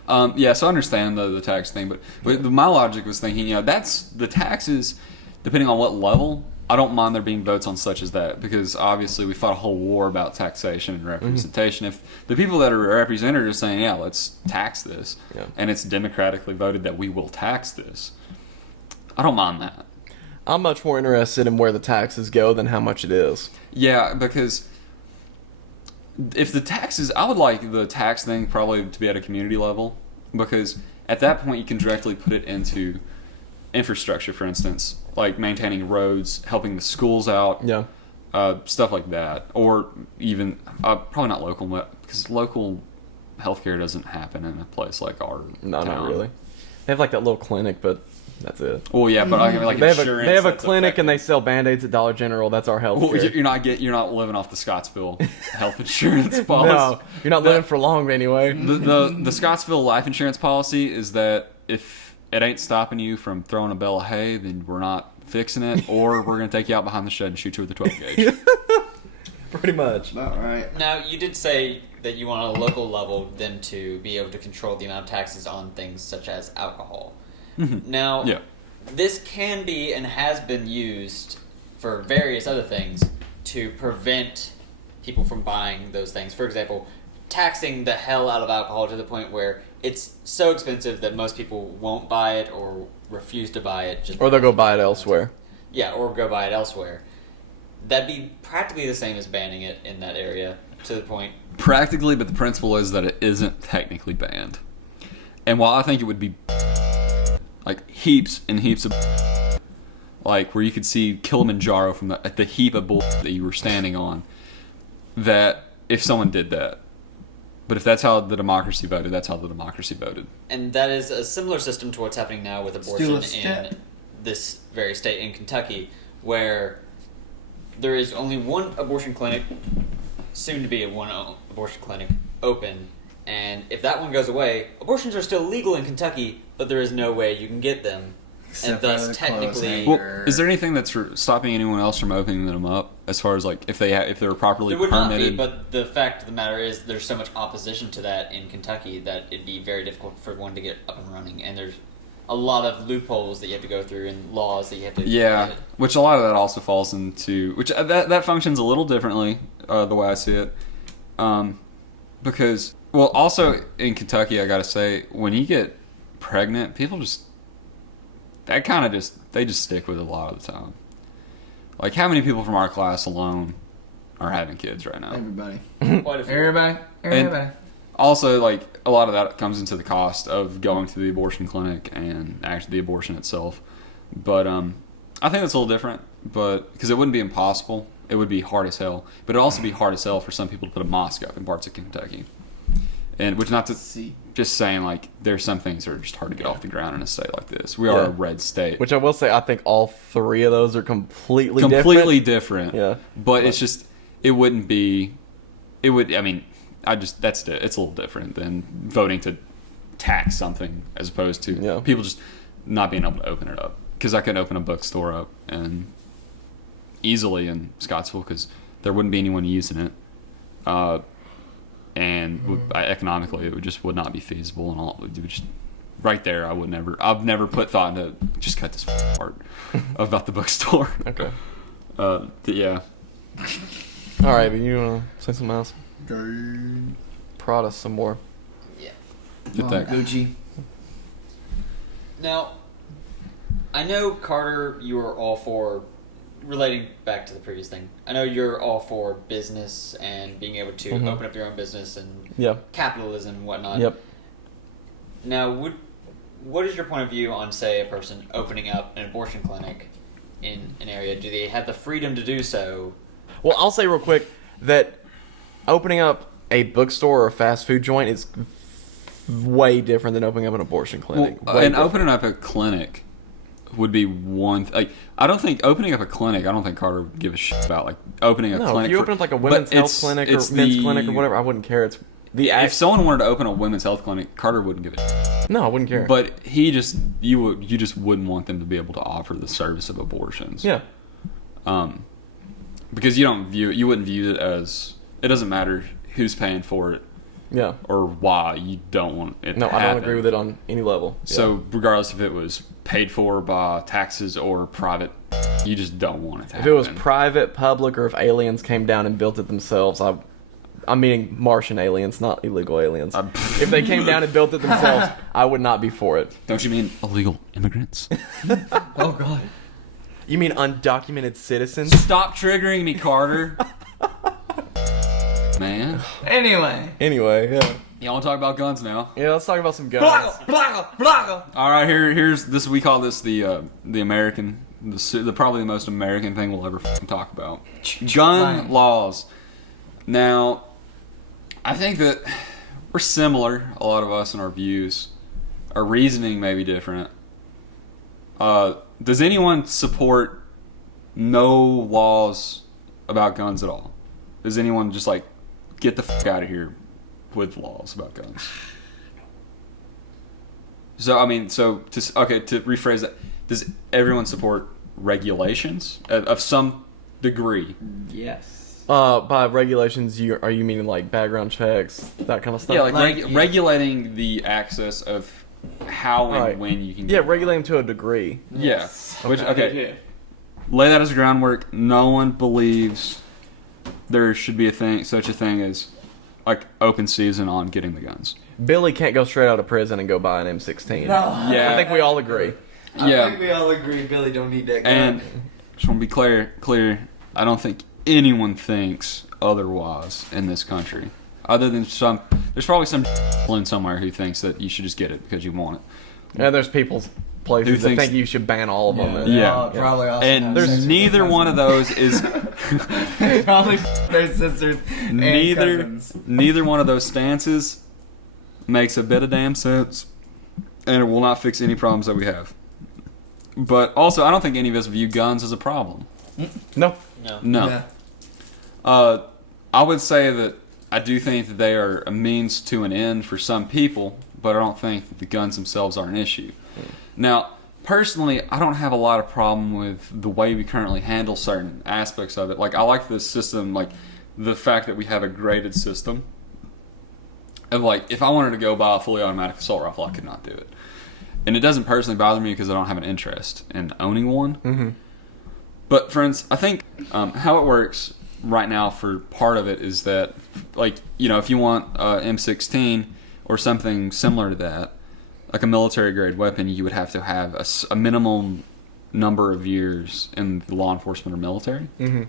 So I understand the tax thing, but my logic was thinking, that's the taxes, depending on what level. I don't mind there being votes on such as that, because obviously we fought a whole war about taxation and representation. If the people that are represented are saying, yeah, let's tax this, and it's democratically voted that we will tax this, I don't mind that. I'm much more interested in where the taxes go than how much it is. Yeah, because if the taxes, I would like the tax thing probably to be at a community level, because at that point you can directly put it into infrastructure, for instance, like maintaining roads, helping the schools out, stuff like that, or even probably not local, because local healthcare doesn't happen in a place like our No, town. not really. They have like that little clinic, but that's it. Well, yeah, but I mean, like They have insurance. a that's clinic and they affected. sell Band-Aids at Dollar General. That's our health Well, care. you're not living off the Scottsville health insurance policy. No, you're not living for long anyway. The Scottsville life insurance policy is that if it ain't stopping you from throwing a bale of hay, then we're not fixing it, or we're gonna take you out behind the shed and shoot you with a 12 gauge. Pretty much. All right. Now, you did say that you want on a local level them to be able to control the amount of taxes on things such as alcohol. Now, Yeah. this can be and has been used for various other things to prevent people from buying those things. For example, taxing the hell out of alcohol to the point where it's so expensive that most people won't buy it or refuse to buy it. Just Or they'll go buy it elsewhere. Yeah, or go buy it elsewhere. That'd be practically the same as banning it in that area to the point. Practically, but the principle is that it isn't technically banned. And while I think it would be like heaps and heaps of like where you could see Kilimanjaro from the heap of bull that you were standing on, that if someone did that, but if that's how the democracy voted, that's how the democracy voted. And that is a similar system to what's happening now with Still abortion a step. in this very state in Kentucky, where there is only one abortion clinic, soon to be abortion clinic, open. And if that one goes away, abortions are still legal in Kentucky, but there is no way you can get them. Except and for thus, the technically, clothes Well, is there anything that's stopping anyone else from opening them up as far as like if they were properly there would not permitted? be. But the fact of the matter is, there's so much opposition to that in Kentucky that it'd be very difficult for one to get up and running. And there's a lot of loopholes that you have to go through and laws that you have to. Yeah, get. which a lot of that also falls into which that functions a little differently the way I see it, because well also in Kentucky I gotta say when you get pregnant people just they just stick with it a lot of the time. Like how many people from our class alone are having kids right now? Everybody. Quite a few. Everybody. Also, like a lot of that comes into the cost of going to the abortion clinic and actually the abortion itself. But I think that's a little different. But because it wouldn't be impossible, it would be hard as hell. But it'd also be hard as hell for some people to put a mosque up in parts of Kentucky. And which not to See. just saying like there's some things that are just hard to get off the ground in a state like this. We are Yeah. a red state, Which I will say, I think all three of those are completely different. Yeah. But it's just it wouldn't be. It would. I mean. It's a little different than voting to tax something as opposed to Yeah. people just not being able to open it up. Because I could open a bookstore up and easily in Scottsville because there wouldn't be anyone using it, economically it would not be feasible and all. It would just right there. I've never put thought into just cut this part about the bookstore. Okay. But yeah. All right, but you want to say something else? Prod us some more. Yeah. Get that. Gucci. Now, I know, Carter, you are all for, relating back to the previous thing, I know you're all for business and being able to Mhm. open up your own business and Yeah. capitalism and whatnot. Yep. Now, what is your point of view on, say, a person opening up an abortion clinic in an area? Do they have the freedom to do so? Well, I'll say real quick that opening up a bookstore or a fast food joint is way different than opening up an abortion clinic. Well, Way and different. opening up a clinic would be one. Like, I don't think opening up a clinic. I don't think Carter would give a shit about like opening a No, clinic. if you for- open up like a but women's health it's- clinic or it's men's the- clinic or whatever, I wouldn't care. It's the If someone wanted to open a women's health clinic, Carter wouldn't give a shit. No, I wouldn't care. But you just wouldn't want them to be able to offer the service of abortions. yeah. Because you wouldn't view it as it doesn't matter who's paying for it Yeah. or why you don't want it. No, to I don't happen. agree with it on any level. Yeah. So regardless if it was paid for by taxes or private, you just don't want it to if happen. it was private, public, or if aliens came down and built it themselves, I'm meaning Martian aliens, not illegal aliens. If they came down and built it themselves, I would not be for it. Don't you mean illegal immigrants? Oh God. You mean undocumented citizens? Stop triggering me, Carter. Man. Anyway. Anyway, yeah. Y'all want to talk about guns now? Yeah, let's talk about some guns. All right, here's this. We call this the American, the probably the most American thing we'll ever fucking talk about. Gun Fine. laws. Now, I think that we're similar. A lot of us in our views, our reasoning may be different. Does anyone support no laws about guns at all? Does anyone just like get the fuck out of here with laws about guns? So I mean, to rephrase that, does everyone support regulations of some degree? Yes. By regulations, are you meaning like background checks, that kind of stuff? Yeah, like regulating the access of how and Right. when you can. Yeah, get regulating to a degree. Yeah. Which Yeah. lay that as a groundwork. No one believes there should be such a thing as like open season on getting the guns. Billy can't go straight out of prison and go buy an M16. No. Yeah. I think we all agree. I think we all agree Billy don't need that gun. And just want to be clear. I don't think anyone thinks otherwise in this country. Other than there's probably some in somewhere who thinks that you should just get it because you want it. And there's people's places Who that thinks- think you should ban all of them. they Yeah. all probably also And have there's sex with neither their one of those is cousins. Probably their sisters and neither cousins. neither one of those stances makes a bit of damn sense, and it will not fix any problems that we have. But also, I don't think any of us view guns as a problem. No. No. Yeah. I would say that I do think that they are a means to an end for some people, but I don't think that the guns themselves are an issue. Now, personally, I don't have a lot of problem with the way we currently handle certain aspects of it. Like, I like the system, like the fact that we have a graded system. Of like, if I wanted to go buy a fully automatic assault rifle, I could not do it. And it doesn't personally bother me because I don't have an interest in owning one. Mm-hmm. But friends, I think how it works right now for part of it is that, like, you know, if you want M16 or something similar to that, like a military grade weapon, you would have to have a minimum number of years in the law enforcement or military. Mm-hmm.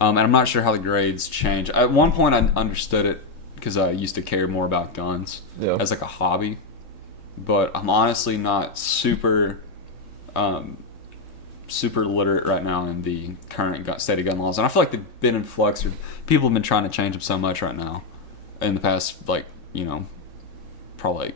And I'm not sure how the grades change. At one point, I understood it because I used to care more about guns as like a hobby. But I'm honestly not super literate right now in the current state of gun laws. And I feel like they've been in flux, or people have been trying to change them so much right now in the past, like, you know, probably like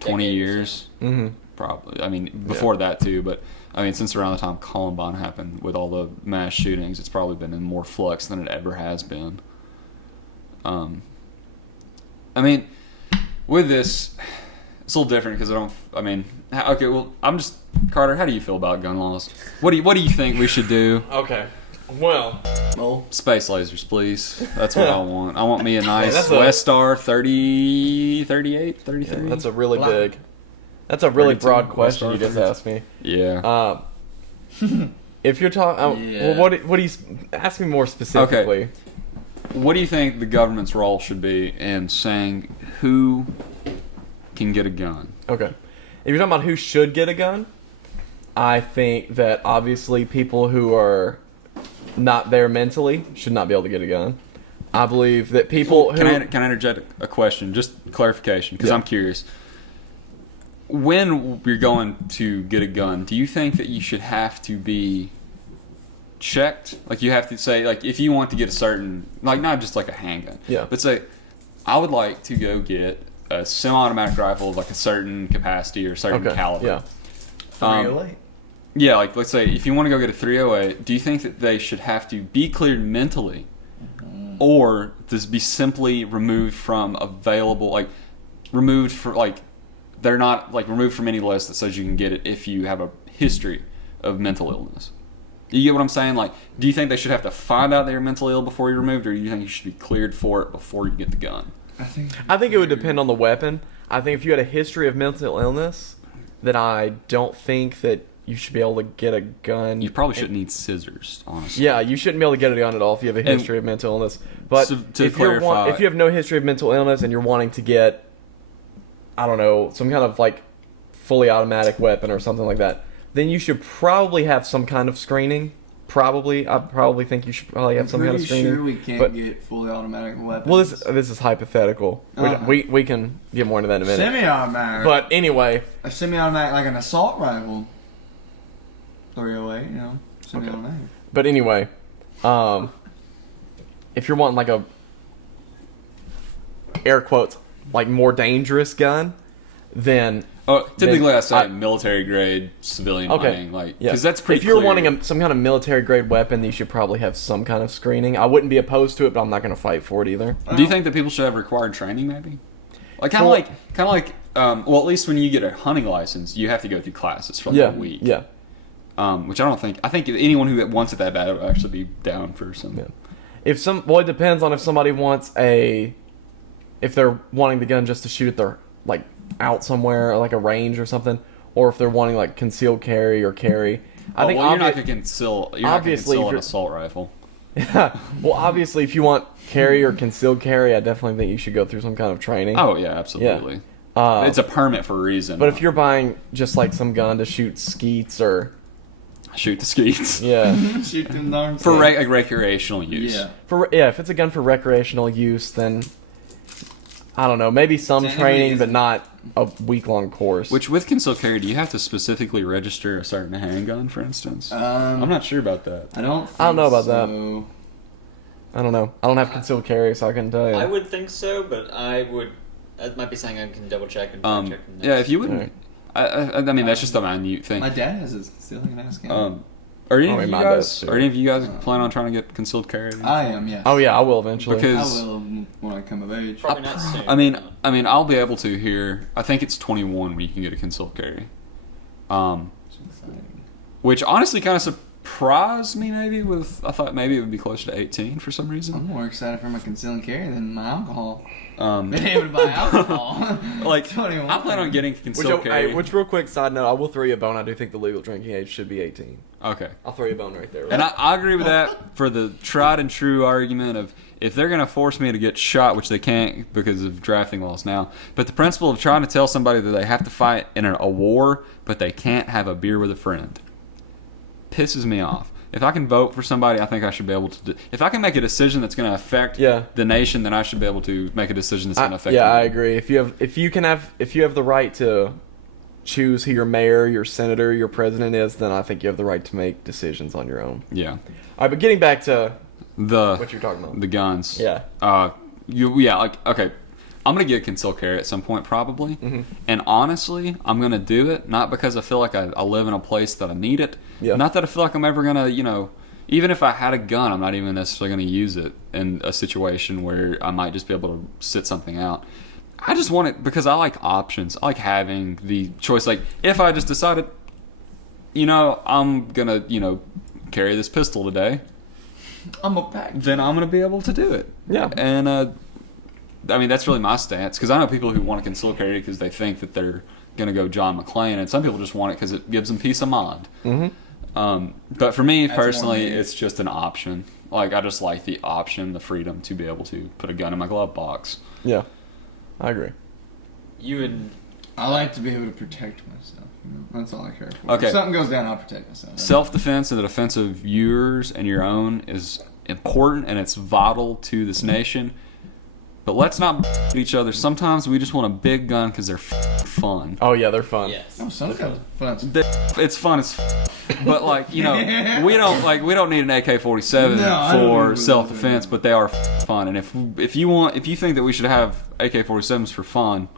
20 Decade or years. Mm-hmm. Probably. I mean, before that too, but I mean, since around the time Columbine happened with all the mass shootings, it's probably been in more flux than it ever has been. I mean, with this, it's a little different because okay, well, Carter, how do you feel about gun laws? What do you think we should do? Okay. Well, Space lasers, please. That's what I want. I want me a nice that's a- West Star 30, 38, 33. that's a really Wow. big. That's a really 32, broad question you just 32. asked me. Yeah. If you're talking, Yeah. well, what do you ask me more specifically? What do you think the government's role should be in saying who can get a gun? Okay. If you're talking about who should get a gun, I think that obviously people who are not there mentally should not be able to get a gun. I believe that people who... Can I interject a question? Just clarification, because Yeah. I'm curious. When you're going to get a gun, do you think that you should have to be checked? Like, you have to say, like, if you want to get a certain, like, not just like a handgun, Yeah. but say, I would like to go get a semi-automatic rifle of like a certain capacity or certain Okay, caliber. yeah. 308. Yeah, like, let's say if you want to go get a 308, do you think that they should have to be cleared mentally, or does be simply removed from available, like, removed for, like, they're not, like, removed from any list that says you can get it if you have a history of mental illness? You get what I'm saying? Like, do you think they should have to find out that you're mentally ill before you're removed, or do you think you should be cleared for it before you get the gun? I think it would depend on the weapon. I think if you had a history of mental illness, then I don't think that you should be able to get a gun. You probably shouldn't need scissors, honestly. Yeah, you shouldn't be able to get a gun at all if you have a history of mental illness. But So, to if you clarify- have no history of mental illness and you're wanting to get, I don't know, some kind of like fully automatic weapon or something like that, then you should probably have some kind of screening. I probably think you should probably have some kind of screening. Sure we can't but- get fully automatic weapons. Well, this is hypothetical. Uh-huh. We can get more into that in a minute. Semi-automatic. But anyway, a semi-automatic, like an assault rifle. 308, you know, semi-automatic. if you're wanting like a air quotes, like more dangerous gun, then Oh, typically then I say military grade civilian okay, hunting, like yeah, because that's pretty. If you're clear. wanting some kind of military grade weapon, you should probably have some kind of screening. I wouldn't be opposed to it, but I'm not going to fight for it either. Do you think that people should have required training, maybe? Like kind Well- of like, well, at least when you get a hunting license, you have to go through classes for like Yeah, a week. yeah. Which I think anyone who wants it that bad would actually be down for some. Yeah. It depends on if somebody wants if they're wanting the gun just to shoot at their like out somewhere, like a range or something, or if they're wanting like concealed carry or carry. I think you're not going to conceal. You're not going to obviously, conceal if an you're- assault rifle. well, obviously, if you want carry or concealed carry, I definitely think you should go through some kind of training. Oh yeah, absolutely. Uh, It's a permit for a reason. but if you're buying just like some gun to shoot skeets or shoot the skeets Shoot them darn for things. like recreational use. Yeah. if it's a gun for recreational use, then I don't know, maybe some Technically, training, it's- but not a week-long course. Which with concealed carry, do you have to specifically register a certain handgun, for instance? I'm not sure about that. I don't know about that. that. I don't know. I don't have concealed carry, so I couldn't tell you. I would think so, but that might be something I can double check and fact check. Yeah, if you wouldn't, Alright. I mean that's just a minute thing. My dad has a concealing mask. Are any I of mean, you mine guys? does, too. Are any of you guys plan on trying to get concealed carry? I am, yes. Oh yeah, I will eventually. Because- I will when I come of age. Probably not soon. I mean, I'll be able to here. I think it's 21 when you can get a concealed carry. Which honestly kind of surprised me. Maybe I thought maybe it would be closer to 18 for some I'm reason. more excited for my concealing carry than my alcohol. Um, Being able to buy alcohol. like 21. I plan on getting concealed carry. Which real quick side note, I will throw you a bone. I do think the legal drinking age should be 18. Okay. I'll throw you a bone right there. And I agree with that for the tried and true argument of if they're going to force me to get shot, which they can't because of drafting laws now, but the principle of trying to tell somebody that they have to fight in a war, but they can't have a beer with a friend, pisses me off. If I can vote for somebody, I think I should be able to. If I can make a decision that's going to affect the nation, then I should be able to make a decision that's going to affect. Yeah, me. I agree. If you have the right to choose who your mayor, your senator, your president is, then I think you have the right to make decisions on your own. Yeah. All right, but getting back to The what you're talking about. the guns. Yeah. Okay. I'm gonna get concealed carry at some point probably, and honestly, I'm gonna do it not because I feel like I live in a place that I need it. Yeah. Not that I feel like I'm ever gonna, even if I had a gun, I'm not even necessarily gonna use it in a situation where I might just be able to sit something out. I just want it because I like options. I like having the choice. Like if I just decided, I'm gonna, carry this pistol today, I'm a pack. then I'm gonna be able to do it. Yeah. And I mean that's really my stance because I know people who want to conceal carry because they think that they're gonna go John McClane, and some people just want it because it gives them peace of mind. But for me That's more personally, me. it's just an option. Like I just like the option, the freedom to be able to put a gun in my glove box. Yeah, I agree. You and I like to be able to protect myself. That's all I care for. Okay. If something goes down, I'll protect myself. Self-defense and the defense of yours and your own is important and it's vital to this nation. But let's not at each other. Sometimes we just want a big gun because they're fun. Oh yeah, they're fun. yes. Oh, some kind of fun. It's fun as but we don't need an AK-47 No, I don't for need self-defense, but they are fun. And if you think that we should have AK-47s for fun,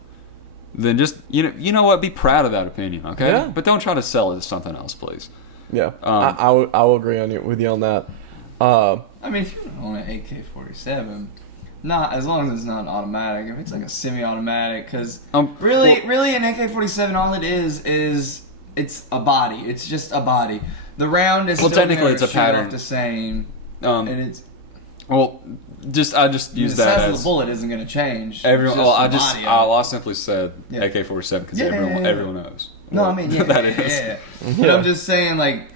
then just you know what, be proud of that opinion, okay? Yeah. But don't try to sell it as something else, please. Yeah, I will agree with you on that. I mean, if you own an AK-47, not as long as it's not automatic. If it's like a semi-automatic, because really, an AK-47, all it is it's a body. It's just a body. The round is Well, still technically gonna it's a shoot pattern. off the same, Um, and it's I just use the that size of as the bullet isn't going to change. everyone. It's Well, I the just body of it. I simply said Yeah. AK-47 because Yeah, everyone knows. No, I what mean, yeah, that yeah, is. yeah. But I'm just saying, like,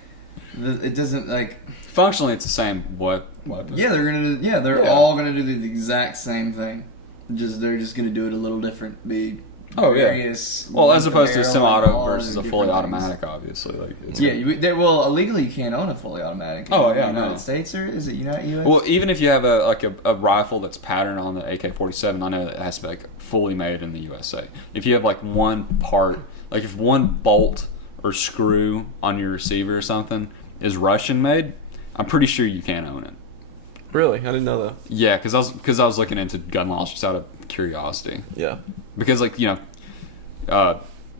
it doesn't like. Functionally, it's the same weapon. Yeah, they're Yeah. all gonna do the exact same thing. They're just gonna do it a little different. Be Oh, yeah. various. Well, as opposed to a barrel semi-auto and all versus a the fully different things. automatic, obviously. Yeah, illegally you can't own a fully automatic. Oh, in yeah, the no. United States, or is it US? Well, even if you have a rifle that's patterned on the AK-47, I know that it has to be fully made in the USA. If you have one part, like if one bolt or screw on your receiver or something is Russian made, I'm pretty sure you can't own it. Really? I didn't know that. Yeah, because I was looking into gun laws just out of curiosity. Yeah. Because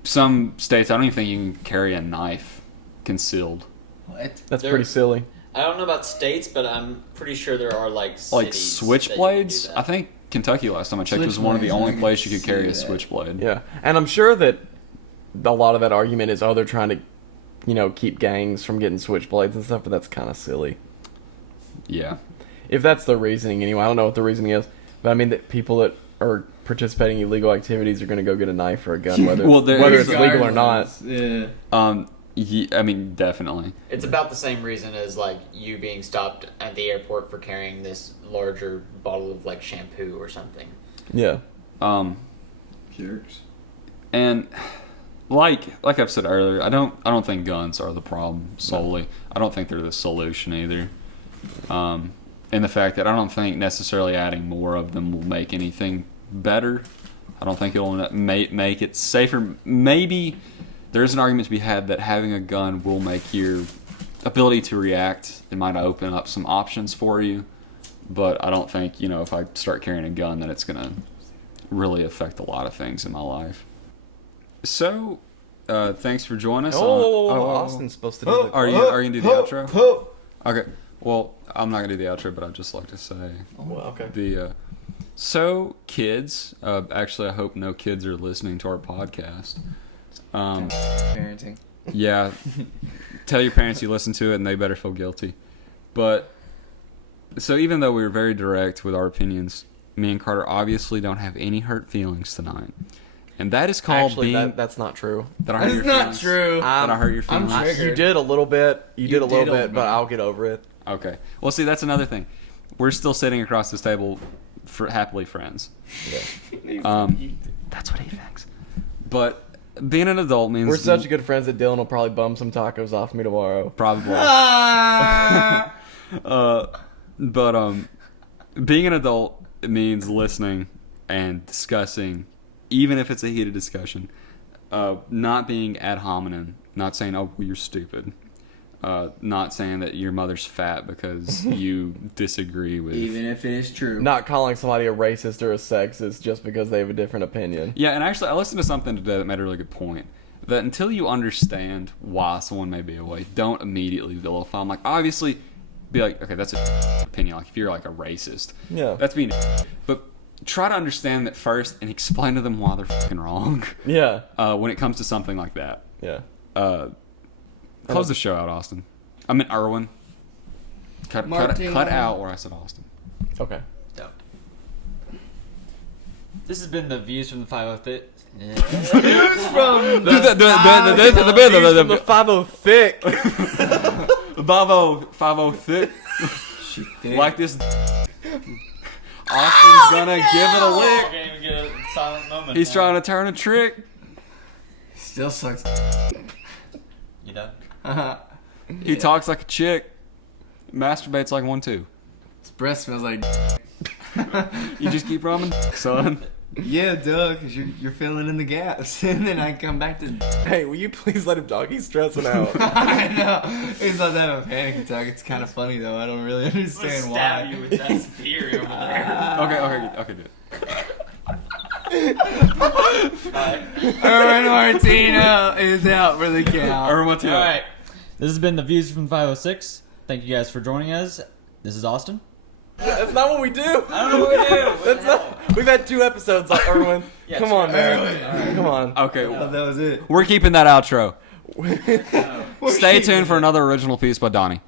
some states, I don't even think you can carry a knife concealed. What? That's There- pretty silly. I don't know about states, but I'm pretty sure there are like cities Like that you switchblades. can do that. I think Kentucky last time I checked was one of the Switchblades, I only can places you could carry see a that. switchblade. Yeah. And I'm sure that a lot of that argument is, they're trying to, keep gangs from getting switchblades and stuff, but that's kind of silly. Yeah. If that's the reasoning anyway. I don't know what the reasoning is, but I mean that people that are participating in illegal activities are going to go get a knife or a gun, whether Well, there- whether it's legal or not. Yeah. I mean, definitely. It's about the same reason as like you being stopped at the airport for carrying this larger bottle of like shampoo or something. Yeah. Jerks. And like I've said earlier, I don't think guns are the problem solely. I don't think they're the solution either. And the fact that I don't think necessarily adding more of them will make anything better. I don't think it'll make it safer. Maybe there's an argument to be had that having a gun will make your ability to react. It might open up some options for you. But I don't think, if I start carrying a gun, that it's going to really affect a lot of things in my life. So, thanks for joining us. Austin's supposed to do the... Are you going to do the outro? Okay. Well, I'm not going to do the outro, but I'd just like to say Well, okay. so kids, actually I hope no kids are listening to our podcast. Parenting. Yeah. Tell your parents you listen to it and they better feel guilty. But so even though we were very direct with our opinions, me and Carter obviously don't have any hurt feelings tonight. And that is called Actually, being that's not true. that I hurt your That's not feelings. true. That I hurt your I'm feelings. triggered. You did a little bit. You did a little did a bit, but bit. I'll get over it. Okay. Well, see, that's another thing. We're still sitting across this table, for happily friends. That's what he thinks. But being an adult means We're such good friends that Dylan will probably bum some tacos off me tomorrow. probably. Ah! But being an adult means listening and discussing, even if it's a heated discussion. Not being ad hominem, not saying, "Oh, well, you're stupid." Not saying that your mother's fat because you disagree with. Even if it is true. Not calling somebody a racist or a sexist just because they have a different opinion. Yeah, and actually, I listened to something today that made a really good point. That until you understand why someone may be a way, don't immediately vilify them. Like, obviously, be like, okay, that's a opinion. Like, if you're like a racist, Yeah. that's being. But try to understand that first and explain to them why they're fucking wrong. Yeah. When it comes to something like that. Yeah. Close the show out, Austin. I meant Irwin. Cut out where I said Austin. Okay. Yep. This has been the Views from the 505. From The 50 thick. Bravo thick. Like this. Austin's gonna give it a lick. Can't even get a silent moment. He's trying to turn a trick. Still sucks. You know? He talks like a chick. Masturbates like one too. His breath smells like. You just keep rubbing, son. Yeah, duh, because you're filling in the gaps. And then I come back to. Hey, will you please let him talk? He's stressing out. I know. He's not that of a panic attack. It's kind of funny, though. I don't really understand why. Stab you with that spear over there. Okay, do it. Erwin Martino is out for the count. Everyone, what's All right. This has been the Views from 506. Thank you guys for joining us. This is Austin. That's not what we do. I don't know what we do. That's not. We've had 2 episodes on Irwin. Yeah, Come on, man. Come on. Okay, Oh, that was it. we're keeping that outro. Stay tuned for another original piece by Donnie.